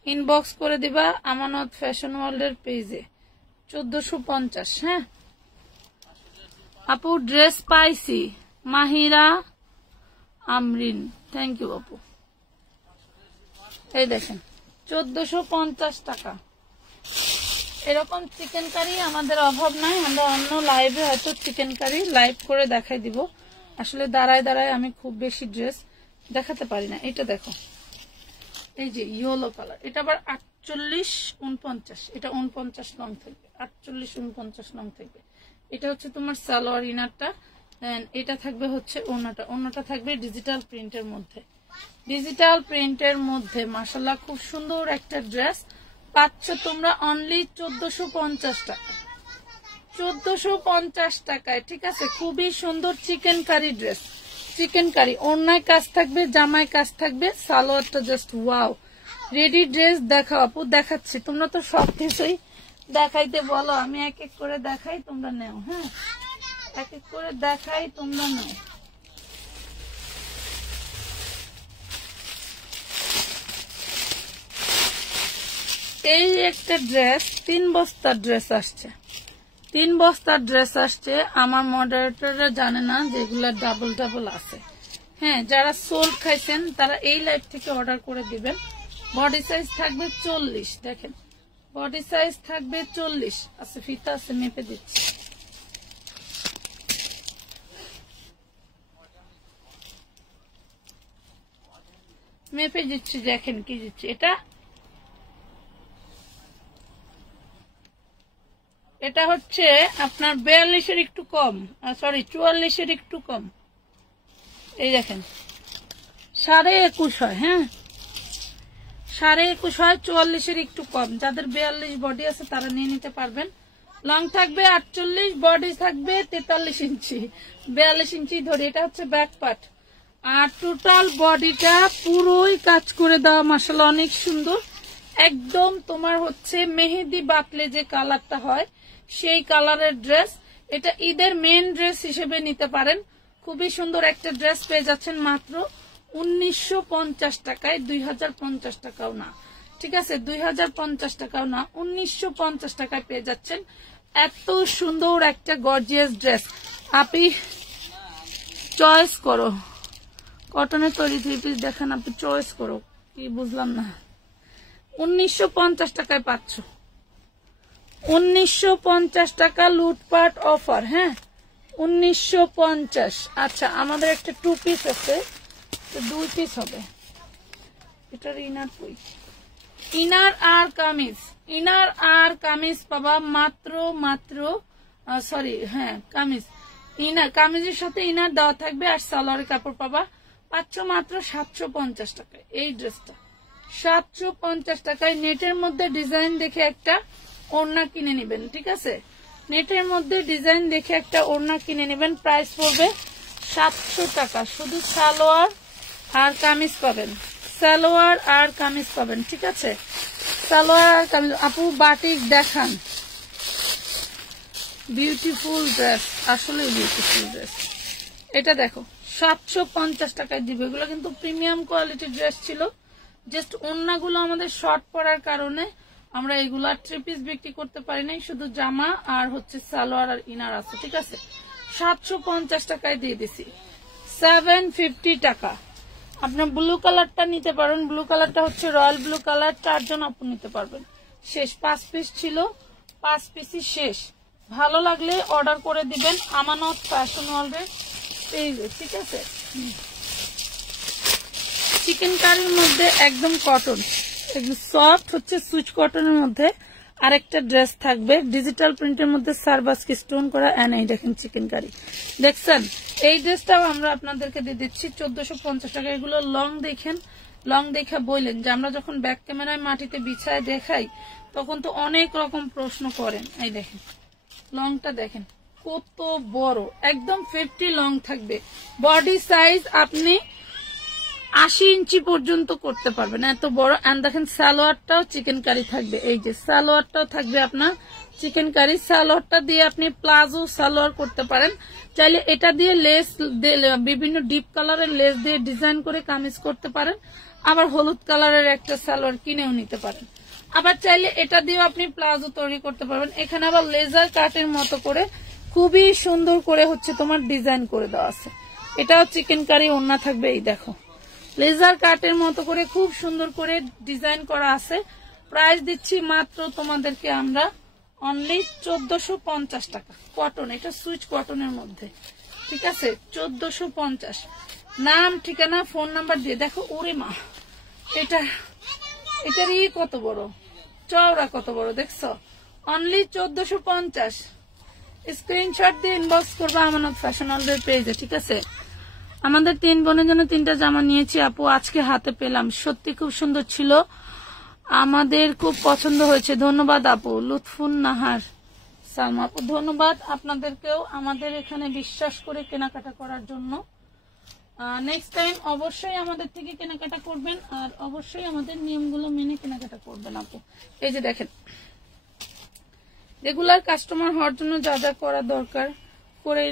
ইনবক্স করে দিবা আমানত ফ্যাশন ওয়ার্ল্ডের পেজে। 1450। হ্যাঁ আপু ড্রেস পাইছি, মাহিরা আমরিন, থ্যাংক ইউ আপু। এই দেখেন 1450 টাকা। এরকম চিকেন কারি আমাদের অভাব নাই, আমরা অন্য লাইভে হয়তো চিকেন কারি লাইভ করে দেখাই দিব। আসলে দাঁড়ায় দাঁড়ায় আমি খুব বেশি ড্রেস দেখাতে পারি না। এটা দেখো, এই যে ইয়েলো কালার, এটা আবার 48 49, এটা 49 লং থাকবে, 48 49 লং থাকবে। এটা হচ্ছে তোমার সালোয়ার ইনারটা, দেন এটা থাকবে হচ্ছে ওড়নাটা, ওড়নাটা থাকবে ডিজিটাল প্রিন্টের মধ্যে, ডিজিটাল প্রিন্টের মধ্যে। মাশাআল্লাহ খুব সুন্দর একটা ড্রেস পাচ্ছ তোমরা অনলি 1450 টাকা, 1450 টাকায়, ঠিক আছে। খুবই সুন্দর chikankari dress, chikankari, ওড়নায় কাজ থাকবে, জামায় কাজ থাকবে, সালোয়ারটা জাস্ট ওয়াও। রেডি ড্রেস দেখাও আপু, দেখাচ্ছি। তোমরা তো সবকিছুই দেখাইতে বলো, আমি এক এক করে দেখাই, তোমরা নেও। হ্যাঁ এক এক করে দেখাই, তোমরা নেও। এই একটা ড্রেস 3 বস্তার ড্রেস আসছে, 3 বস্তার ড্রেস আসছে। আমার মডারেটররা জানে না যেগুলা ডাবল ডাবল আছে। হ্যাঁ যারা সোল খাইছেন তারা এই লাইভ থেকে অর্ডার করে দিবেন। বডি সাইজ থাকবে 40, দেখেন বডি সাইজ থাকবে 40 আছে, ফিতা আছে, মেপে দিচ্ছি। মেপে দিচ্ছি, দেখেন কি দিচ্ছি। এটা হচ্ছে আপনার 42-এর একটু কম, সরি 44-এর একটু কম। এই দেখেন 21.5 হয়, হ্যাঁ 21.5 হয়, 44-এর একটু কম। যাদের 42 বডি আছে তারা নিয়ে নিতে পারবেন। লং থাকবে 48, বডি থাকবে 43 ইঞ্চি, 42 ইঞ্চি ধরে। এটা হচ্ছে ব্যাক পার্ট, আর টোটাল বডিটা পুরোই কাজ করে দেওয়া, মাশাআল্লাহ অনেক সুন্দর। একদম তোমার হচ্ছে মেহেদি বাতলে যে কালারটা হয় সেই কালারের ড্রেস। এটা ঈদের মেন ড্রেস হিসেবে নিতে পারেন। খুবই সুন্দর একটা ড্রেস পেয়ে যাচ্ছেন মাত্র 1950 টাকায়, 2050 টাকাও না, ঠিক আছে 2050 টাকাও না, 1950 টাকায় পেয়ে যাচ্ছেন এত সুন্দর একটা গর্জিয়াস ড্রেস। আপনি চয়েস করো, কটনের তৈরি 3 পিস দেখেন, আপনি চয়েস করো। কি বুঝলাম না, 1950 টাকায় পাচ্ছ, 1950 টাকা লুটপাট অফার। হ্যাঁ 1950। আচ্ছা আমাদের একটা 2 পিস আছে, 2 পিস হবে। এটার ইনার কই, ইনার আর কামিজ, ইনার আর কামিজ পাবা মাত্র সরি হ্যাঁ কামিজ, ইনার কামিজের সাথে ইনার দেওয়া থাকবে, আর সালোয়ারের কাপড় পাবা পাচ্ছ মাত্র 750 টাকায়। এই ড্রেসটা 750 টাকায়। নেটের মধ্যে ডিজাইন দেখে একটা ওড়না কিনে নেবেন, ঠিক আছে, নেটের মধ্যে ডিজাইন দেখে একটা ওড়না কিনে নেবেন। প্রাইস পড়বে 700 টাকা। শুধু সালোয়ার আর কামিজ পাবেন, সালোয়ার আর কামিজ পাবেন, ঠিক আছে, সালোয়ার আর কামিজ। আপু বাটিক দেখান, বিউটিফুল ড্রেস, আসলে বিউটিফুল ড্রেস। এটা দেখো 750 টাকায় দিবে। এগুলো কিন্তু প্রিমিয়াম কোয়ালিটির ড্রেস ছিল, জাস্ট ওড়নাগুলো আমাদের শর্ট পড়ার কারণে আমরা এগুলা 3 পিস বিক্রি করতে পারি নাই, শুধু জামা আর হচ্ছে সালোয়ার আর ইনার আছে, ঠিক আছে। 750 টাকায় দিয়ে দিছি, 750 টাকা। আপনার ব্লু কালারটা নিতে পারেন, ব্লু কালারটা হচ্ছে রয়্যাল ব্লু কালার, 4 জন আপনি নিতে পারবেন। শেষ 5 পিস ছিল, 5 পিসই শেষ। ভালো লাগলে অর্ডার করে দিবেন আমানত ফ্যাশন ওয়ার্ল্ডের পেজে, ঠিক আছে। চিকেন কারির মধ্যে একদম কটন, একদম সফট হচ্ছে সুইচ কটনের মধ্যে আরেকটা ড্রেস থাকবে ডিজিটাল প্রিন্টের মধ্যে সারবাস্কি স্টোন করা। এন্ড এই দেখেন চিকেন কারি, দেখছেন এই ড্রেসটাও আমরা আপনাদেরকে দিয়ে দিচ্ছি 1450 টাকা। এগুলো লং দেখেন, লং দেখে বললেন যে আমরা যখন ব্যাক ক্যামেরায় মাটিতে বিছায় দেখাই তখন তো অনেক রকম প্রশ্ন করেন। এই দেখেন লংটা দেখেন কত বড়, একদম 50 লং থাকবে। বডি সাইজ আপনি 80 ইঞ্চি পর্যন্ত করতে পারবেন, এত বড়। এন্ড দেখেন সালোয়ারটাও চিকেন কারি থাকবে, এই যে সালোয়ারটাও থাকবে আপনার চিকেন কারি। সালোয়ারটা দিয়ে আপনি প্লাজো সালোয়ার করতে পারেন, চাইলে এটা দিয়ে লেস বিভিন্ন ডিপ কালারের লেস দিয়ে ডিজাইন করে কামিজ করতে পারেন। আবার হলুদ কালারের একটা সালোয়ার কিনেও নিতে পারেন, আবার চাইলে এটা দিয়েও আপনি প্লাজো তৈরি করতে পারবেন। এখানে আবার লেজার কাটের মতো করে খুবই সুন্দর করে হচ্ছে তোমার ডিজাইন করে দেওয়া আছে। এটাও চিকেন কারি ওড়না থাকবে, এই দেখো লেজার কাটের মতো করে খুব সুন্দর করে ডিজাইন করা আছে। প্রাইস দিচ্ছি মাত্র তোমাদেরকে আমরা অনলি 1450 টাকা। কটন, এটা সুইচ কটনের মধ্যে, ঠিক আছে 1450। নাম ঠিকানা ফোন নাম্বার দিয়ে দেখো। ওরে মা, এটার কত বড়, চওড়া কত বড় দেখছো, অনলি 1450। স্ক্রিনশট দিয়ে ইনবক্স করবা আমানত ফ্যাশন ওয়ার্ল্ডের পেজে, ঠিক আছে। আমাদের 3 বোনের জন্য 3টা জামা নিয়েছি আপু, আজকে হাতে পেলাম, সত্যি খুব সুন্দর ছিল, আমাদের খুব পছন্দ হয়েছে। ধন্যবাদ আপু। লুৎফুন নাহার সালমা আপু, ধন্যবাদ আপনাদেরকেও আমাদের এখানে বিশ্বাস করে কেনাকাটা করার জন্য। নেক্সট টাইম অবশ্যই আমাদের থেকে কেনাকাটা করবেন, আর অবশ্যই আমাদের নিয়মগুলো মেনে কেনাকাটা করবেন আপু। এই যে দেখেন রেগুলার কাস্টমার হওয়ার জন্য যা যা করা দরকার করে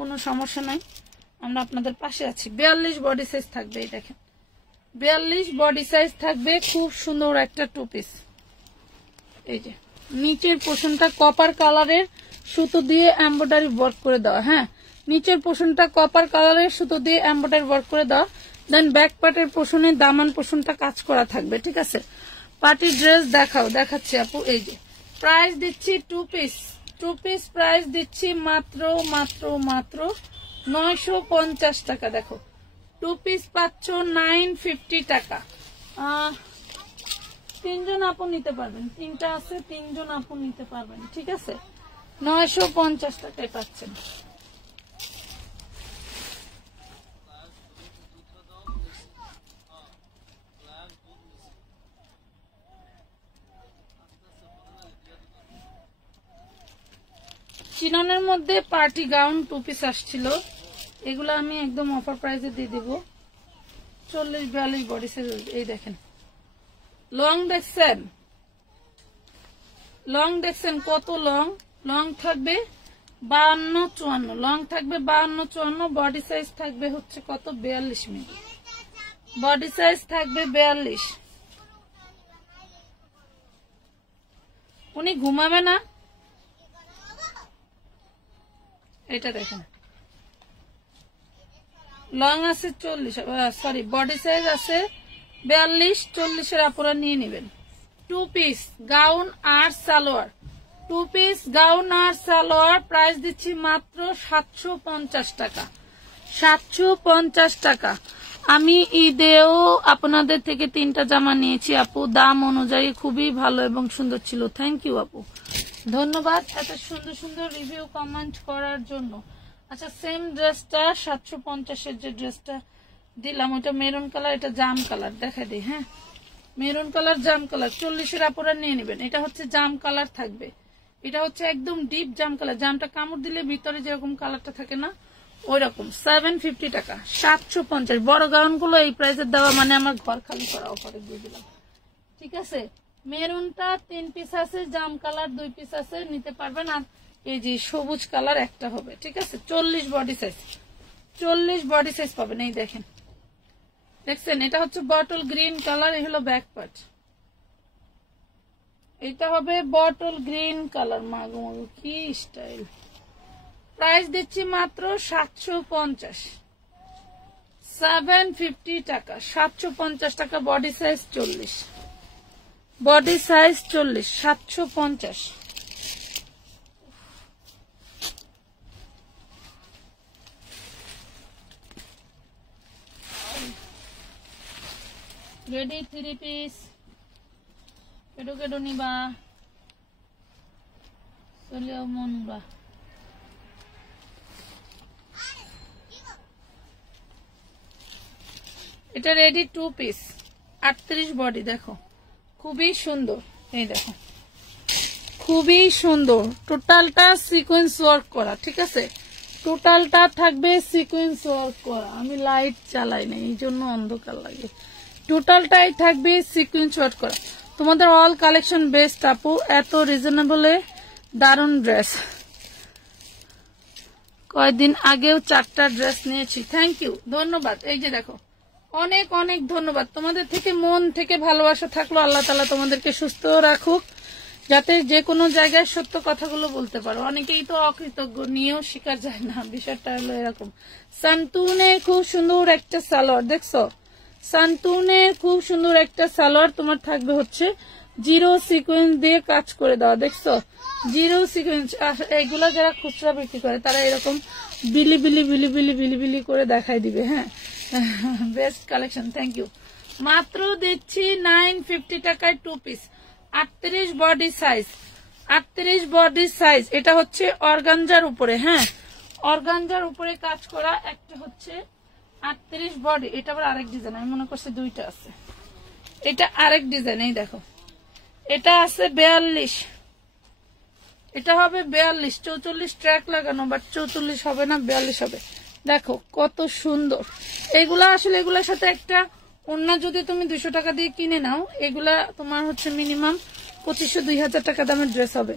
কোনো সমস্যা নাই, আমরা আপনাদের পাশে আছি। 42 বডি সাইজ থাকবে, এই দেখেন 42 বডি সাইজ থাকবে, খুব সুন্দর একটা টু পিস। এই যে নিচের পোর্শনটা কপার কালারের সুতো দিয়ে এমব্রয়ডারি ওয়ার্ক করে দেওয়া, হ্যাঁ নিচের পোর্শনটা কপার কালারের সুতো দিয়ে এমব্রয়ডারি ওয়ার্ক করে দেওয়া। দেন ব্যাক পার্টের পোর্শনে দামান পোর্শনটা কাজ করা থাকবে, ঠিক আছে। পার্টি ড্রেস দেখাচ্ছি আপু। এই যে প্রাইস দিচ্ছি টু পিস প্রাইস দিচ্ছি মাত্র 950 টাকা। দেখো টু পিস পাচ্ছ 950 টাকা। 3 জন আপু নিতে পারবেন, 3টা আছে 3 জন আপু নিতে পারবেন, ঠিক আছে 950 টাকায় পাচ্ছেন। চিননের মধ্যে পার্টি গাউন টু পিস আসছিল, এগুলো আমি একদম অফার প্রাইসে দিয়ে দিব 40-42 বডি সাইজ। এই দেখেন লং দেখছেন কত লং থাকবে 52-54, লং থাকবে 52-54, বডি সাইজ থাকবে হচ্ছে কত 42 মিলি, বডি সাইজ থাকবে 42। উনি ঘুমাবে না, এটা দেখেন লং আছে 40, সরি বডি সাইজ আছে 42, 40-এর আপুরা নিয়ে নেবেন। টু পিস গাউন আর সালোয়ার, টু পিস গাউন আর সালোয়ার প্রাইস দিচ্ছি মাত্র 750 টাকা, 750 টাকা। আমি ঈদেও আপনাদের থেকে 3টা জামা নিয়েছি আপু, দাম অনুযায়ী খুবই ভালো এবং সুন্দর ছিল। থ্যাংক ইউ আপু, ধন্যবাদ এত সুন্দর সুন্দর রিভিউ কমেন্ট করার জন্য। আচ্ছা সেম ড্রেসটা 750-এর যে ড্রেসটা দিলাম ওটা মেরুন কালার, এটা জাম কালার, দেখা দিই। হ্যাঁ মেরুন কালার জাম কালার, 40-এর আপুরা নিয়ে নেবেন। এটা হচ্ছে জাম কালার থাকবে, এটা হচ্ছে একদম ডিপ জাম কালার, জামটা কামড় দিলে ভিতরে যেরকম কালারটা থাকে না ওই রকম। 750 টাকা, 750। বড় গাউন গুলো এই প্রাইসের দেওয়া মানে আমার ঘর খালি করা অফারে দিয়ে দিলাম, ঠিক আছে। মেরুনটা 3 পিস আছে, জাম কালার 2 পিস আছে, নিতে পারবেন। আর এই যে সবুজ কালার একটা হবে, ঠিক আছে 40 বডি সাইজ, 40 বডি সাইজ পাবেন। এই দেখেন দেখছেন এটা হচ্ছে বটল গ্রিন কালার, এই হলো ব্যাক পার্ট, এটা হবে বটল গ্রিন কালার। মাগো মাগো কি স্টাইল। প্রাইস দিচ্ছি মাত্র 750, 750 টাকা, 750 টাকা। Body size 40, body size 40, 750। Ready 3 piece কেডো কেডো নিবা চলিও মনবা এটা রেডি 2 পিস 38 বডি দেখো খুবই সুন্দর এই দেখো খুবই সুন্দর টোটালটা সিকোয়েন্স ওয়ার্ক করা ঠিক আছে টোটালটা থাকবে সিকোয়েন্স ওয়ার্ক করা আমি লাইট চালাই না এই জন্য অন্ধকার লাগে টোটালটাই থাকবে সিকোয়েন্স ওয়ার্ক করা তোমাদের অল কালেকশন বেস্ট আপু এত রিজনেবলে দারুন ড্রেস কয়েকদিন আগেও 4টা ড্রেস নিয়েছি থ্যাংক ইউ ধন্যবাদ এই যে দেখো অনেক অনেক ধন্যবাদ তোমাদের থেকে মন থেকে ভালোবাসা থাকলো আল্লাহ তাআলা তোমাদেরকে সুস্থ রাখুক যাতে যে কোনো জায়গায় সত্য কথাগুলো বলতে পারো অনেকেই তো অকৃতজ্ঞ নিয়েও শিকার যায় না বিষয়টা হলো এরকম সান্তুনে খুব সুন্দর একটা সালোয়ার দেখছো সান্তুনে খুব সুন্দর একটা সালোয়ার তোমার থাকবে হচ্ছে জিরো সিকোয়েন্স দিয়ে কাজ করে দেওয়া দেখছো জিরো সিকোয়েন্স এগুলা যারা খুচরা বিক্রি করে তারা এরকম বিলি বিলি বিলি বিলি বিলি বিলি করে দেখাই দিবে হ্যাঁ বেস্ট কালেকশন থ্যাংক ইউ মাত্র দিচ্ছি 950 টাকায় 2 piece 38 body size 38 body size এটা হচ্ছে অর্গানজার উপরে হ্যাঁ অর্গানজার উপরে কাজ করা একটা হচ্ছে 38 বডি এটা আবার আরেক ডিজাইন আমি মনে করছি দুইটা আছে এটা আরেক ডিজাইন এই দেখো এটা আছে 42 এটা হবে 42 44 ট্র্যাক লাগানো বাট 44 হবে না 42 হবে দেখো কত সুন্দর এগুলা আসলে এগুলার সাথে একটা অন্য যদি তুমি 200 টাকা দিয়ে কিনে নাও এগুলা তোমার হচ্ছে মিনিমাম 2500-2000 টাকা দামের ড্রেস হবে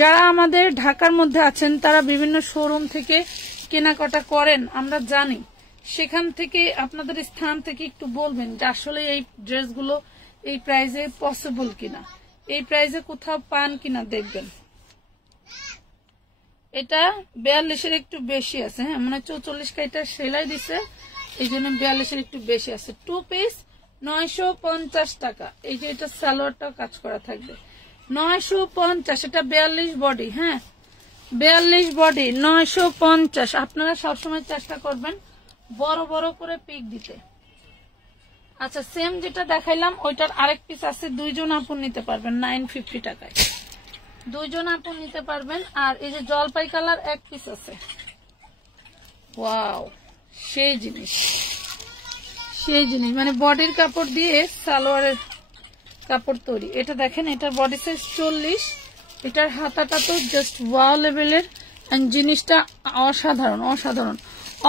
যারা আমাদের ঢাকার মধ্যে আছেন তারা বিভিন্ন শোরুম থেকে কেনাকাটা করেন আমরা জানি সেখান থেকে আপনাদের স্থান থেকে একটু বলবেন যে আসলে এই ড্রেসগুলো এই প্রাইসে পসিবল কিনা এই প্রাইসে কোথাও পান কিনা দেখবেন এটা 42 এর একটু বেশি আছে হ্যাঁ মানে 44 কাইটা সেলাই দিছে এই জন্য 42 এর একটু বেশি আছে 2 পিস 950 টাকা এই যে এটা সালোয়ারটাও কাজ করা থাকবে 950 এটা 42 বডি হ্যাঁ 42 বডি 950 আপনারা সবসময় চেষ্টা করবেন বড় বড় করে পিক দিতে আচ্ছা সেম যেটা দেখাইলাম ওইটার আরেক পিস আছে দুইজন আপন নিতে পারবেন 950 টাকায় দুইজন আপন নিতে পারবেন আর এই যে জলপাই কালার এক পিস আছে ওয়াও সেই জিনিস মানে বডির কাপড় দিয়ে সালোয়ারের কাপড় তৈরি এটা দেখেন এটার বডি সাইজ 40 এটার হাতাটা তো জাস্ট ওয়াও লেভেলের এন্ড জিনিসটা অসাধারণ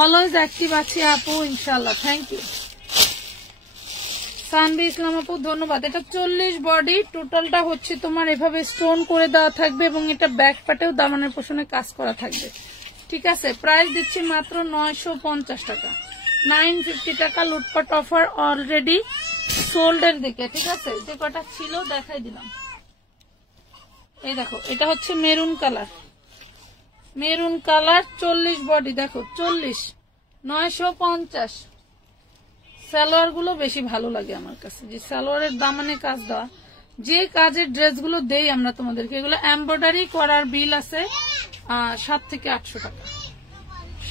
অলওয়েজ অ্যাক্টিভ আছি আপু ইনশাআল্লাহ থ্যাংক ইউ সানবি ইসলাম আপু ধন্যবাদ এটা 40 বডি টোটালটা হচ্ছে তোমার এভাবে স্টোন করে দেওয়া থাকবে এবং এটা ব্যাক পাটেও দামানের পোষণে কাজ করা থাকবে ঠিক আছে প্রাইস দিচ্ছি মাত্র 950 টাকা 950 টাকা লুটপাট অফার অলরেডি সোল্ড এর দিকে ঠিক আছে যে কটা ছিল দেখাই দিলাম এই দেখো এটা হচ্ছে মেরুন কালার 40 বডি দেখো 40 950 সালোয়ার গুলো বেশি ভালো লাগে আমার কাছে যে সালোয়ারের দামানে কাজ দেওয়া যে কাজের ড্রেসগুলো দেই আমরা তোমাদেরকে এগুলো এমব্রয়ডারি করার বিল আছে 7 থেকে 800 টাকা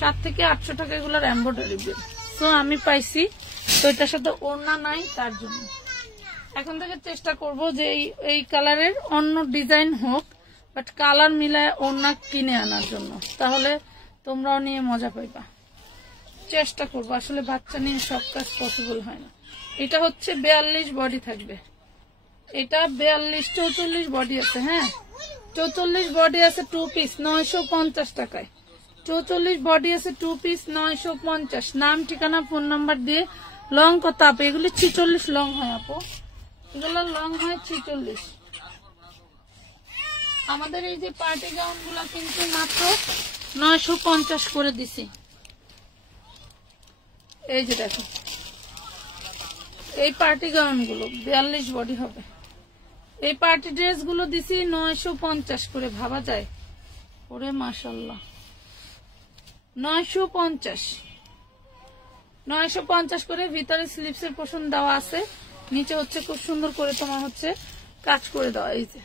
7 থেকে 800 টাকা এগুলোর এমব্রয়ডারি বিল সো আমি পাইছি তো এটার সাথে ওড়না নাই তার জন্য এখন থেকে চেষ্টা করব যে এই কালারের অন্য ডিজাইন হোক বাট কালার মিলায় ওড়না কিনে আনার জন্য তাহলে তোমরাও নিয়ে মজা পাইবা চেষ্টা করবো আসলে বাচ্চা নিয়ে সব কাজ পসিবল হয় না এটা হচ্ছে 42 বডি থাকবে এটা 42 44 বডি আছে হ্যাঁ 44 বডি আছে 2 পিস 950 টাকায় 44 বডি আছে 2 পিস 950 নাম ঠিকানা ফোন নাম্বার দিয়ে লং কত আপু এগুলি 46 লং হয় আপু এগুলো লং হয় 46 আমাদের এই যে পার্টি গাউন গুলা কিন্তু মাত্র 950 করে দিছি এই যে দেখো এই পার্টি গাউন গুলো 42 বডি হবে এই পার্টি ড্রেস গুলো দিছি 950 করে ভাবা যায় ওরে মাশাআল্লাহ 950 করে ভিতরে স্লিপস এর পোর্শন দেওয়া আছে নিচে হচ্ছে খুব সুন্দর করে তোমার হচ্ছে কাজ করে দেওয়া এই যে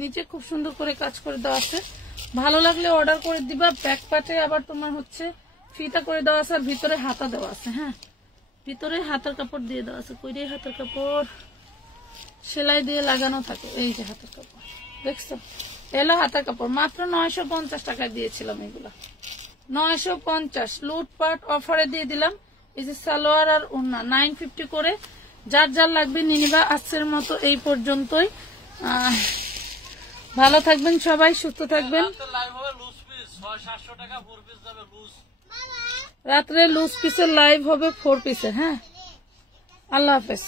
নিচে খুব সুন্দর করে কাজ করে দেওয়া আছে ভালো লাগলে অর্ডার করে দিবা ব্যাক পার্টে আবার তোমার হচ্ছে ফিতা করে দেওয়া আছে আর ভিতরে হাতা দেওয়া আছে হ্যাঁ ভিতরে হাতের কাপড় দিয়ে দেওয়া আছে, কই রে হাতের কাপড়, সেলাই দিয়ে লাগানো থাকে, এই যে হাতের কাপড় দেখছো, এলো হাতের কাপড়, মাত্র 950 টাকায় দিয়েছিলাম এগুলা, 950 লুটপাট অফারে দিয়ে দিলাম। এই যে সালোয়ার আর ওড়না 950 করে, যার যার লাগবে নিয়ে নিবা। আজকের মতো এই পর্যন্তই, ভালো থাকবেন সবাই, সুস্থ থাকবেন। রাত্রে লুজ পিসের লাইভ হবে 4 পিসের। হ্যাঁ, আল্লাহ হাফেজ।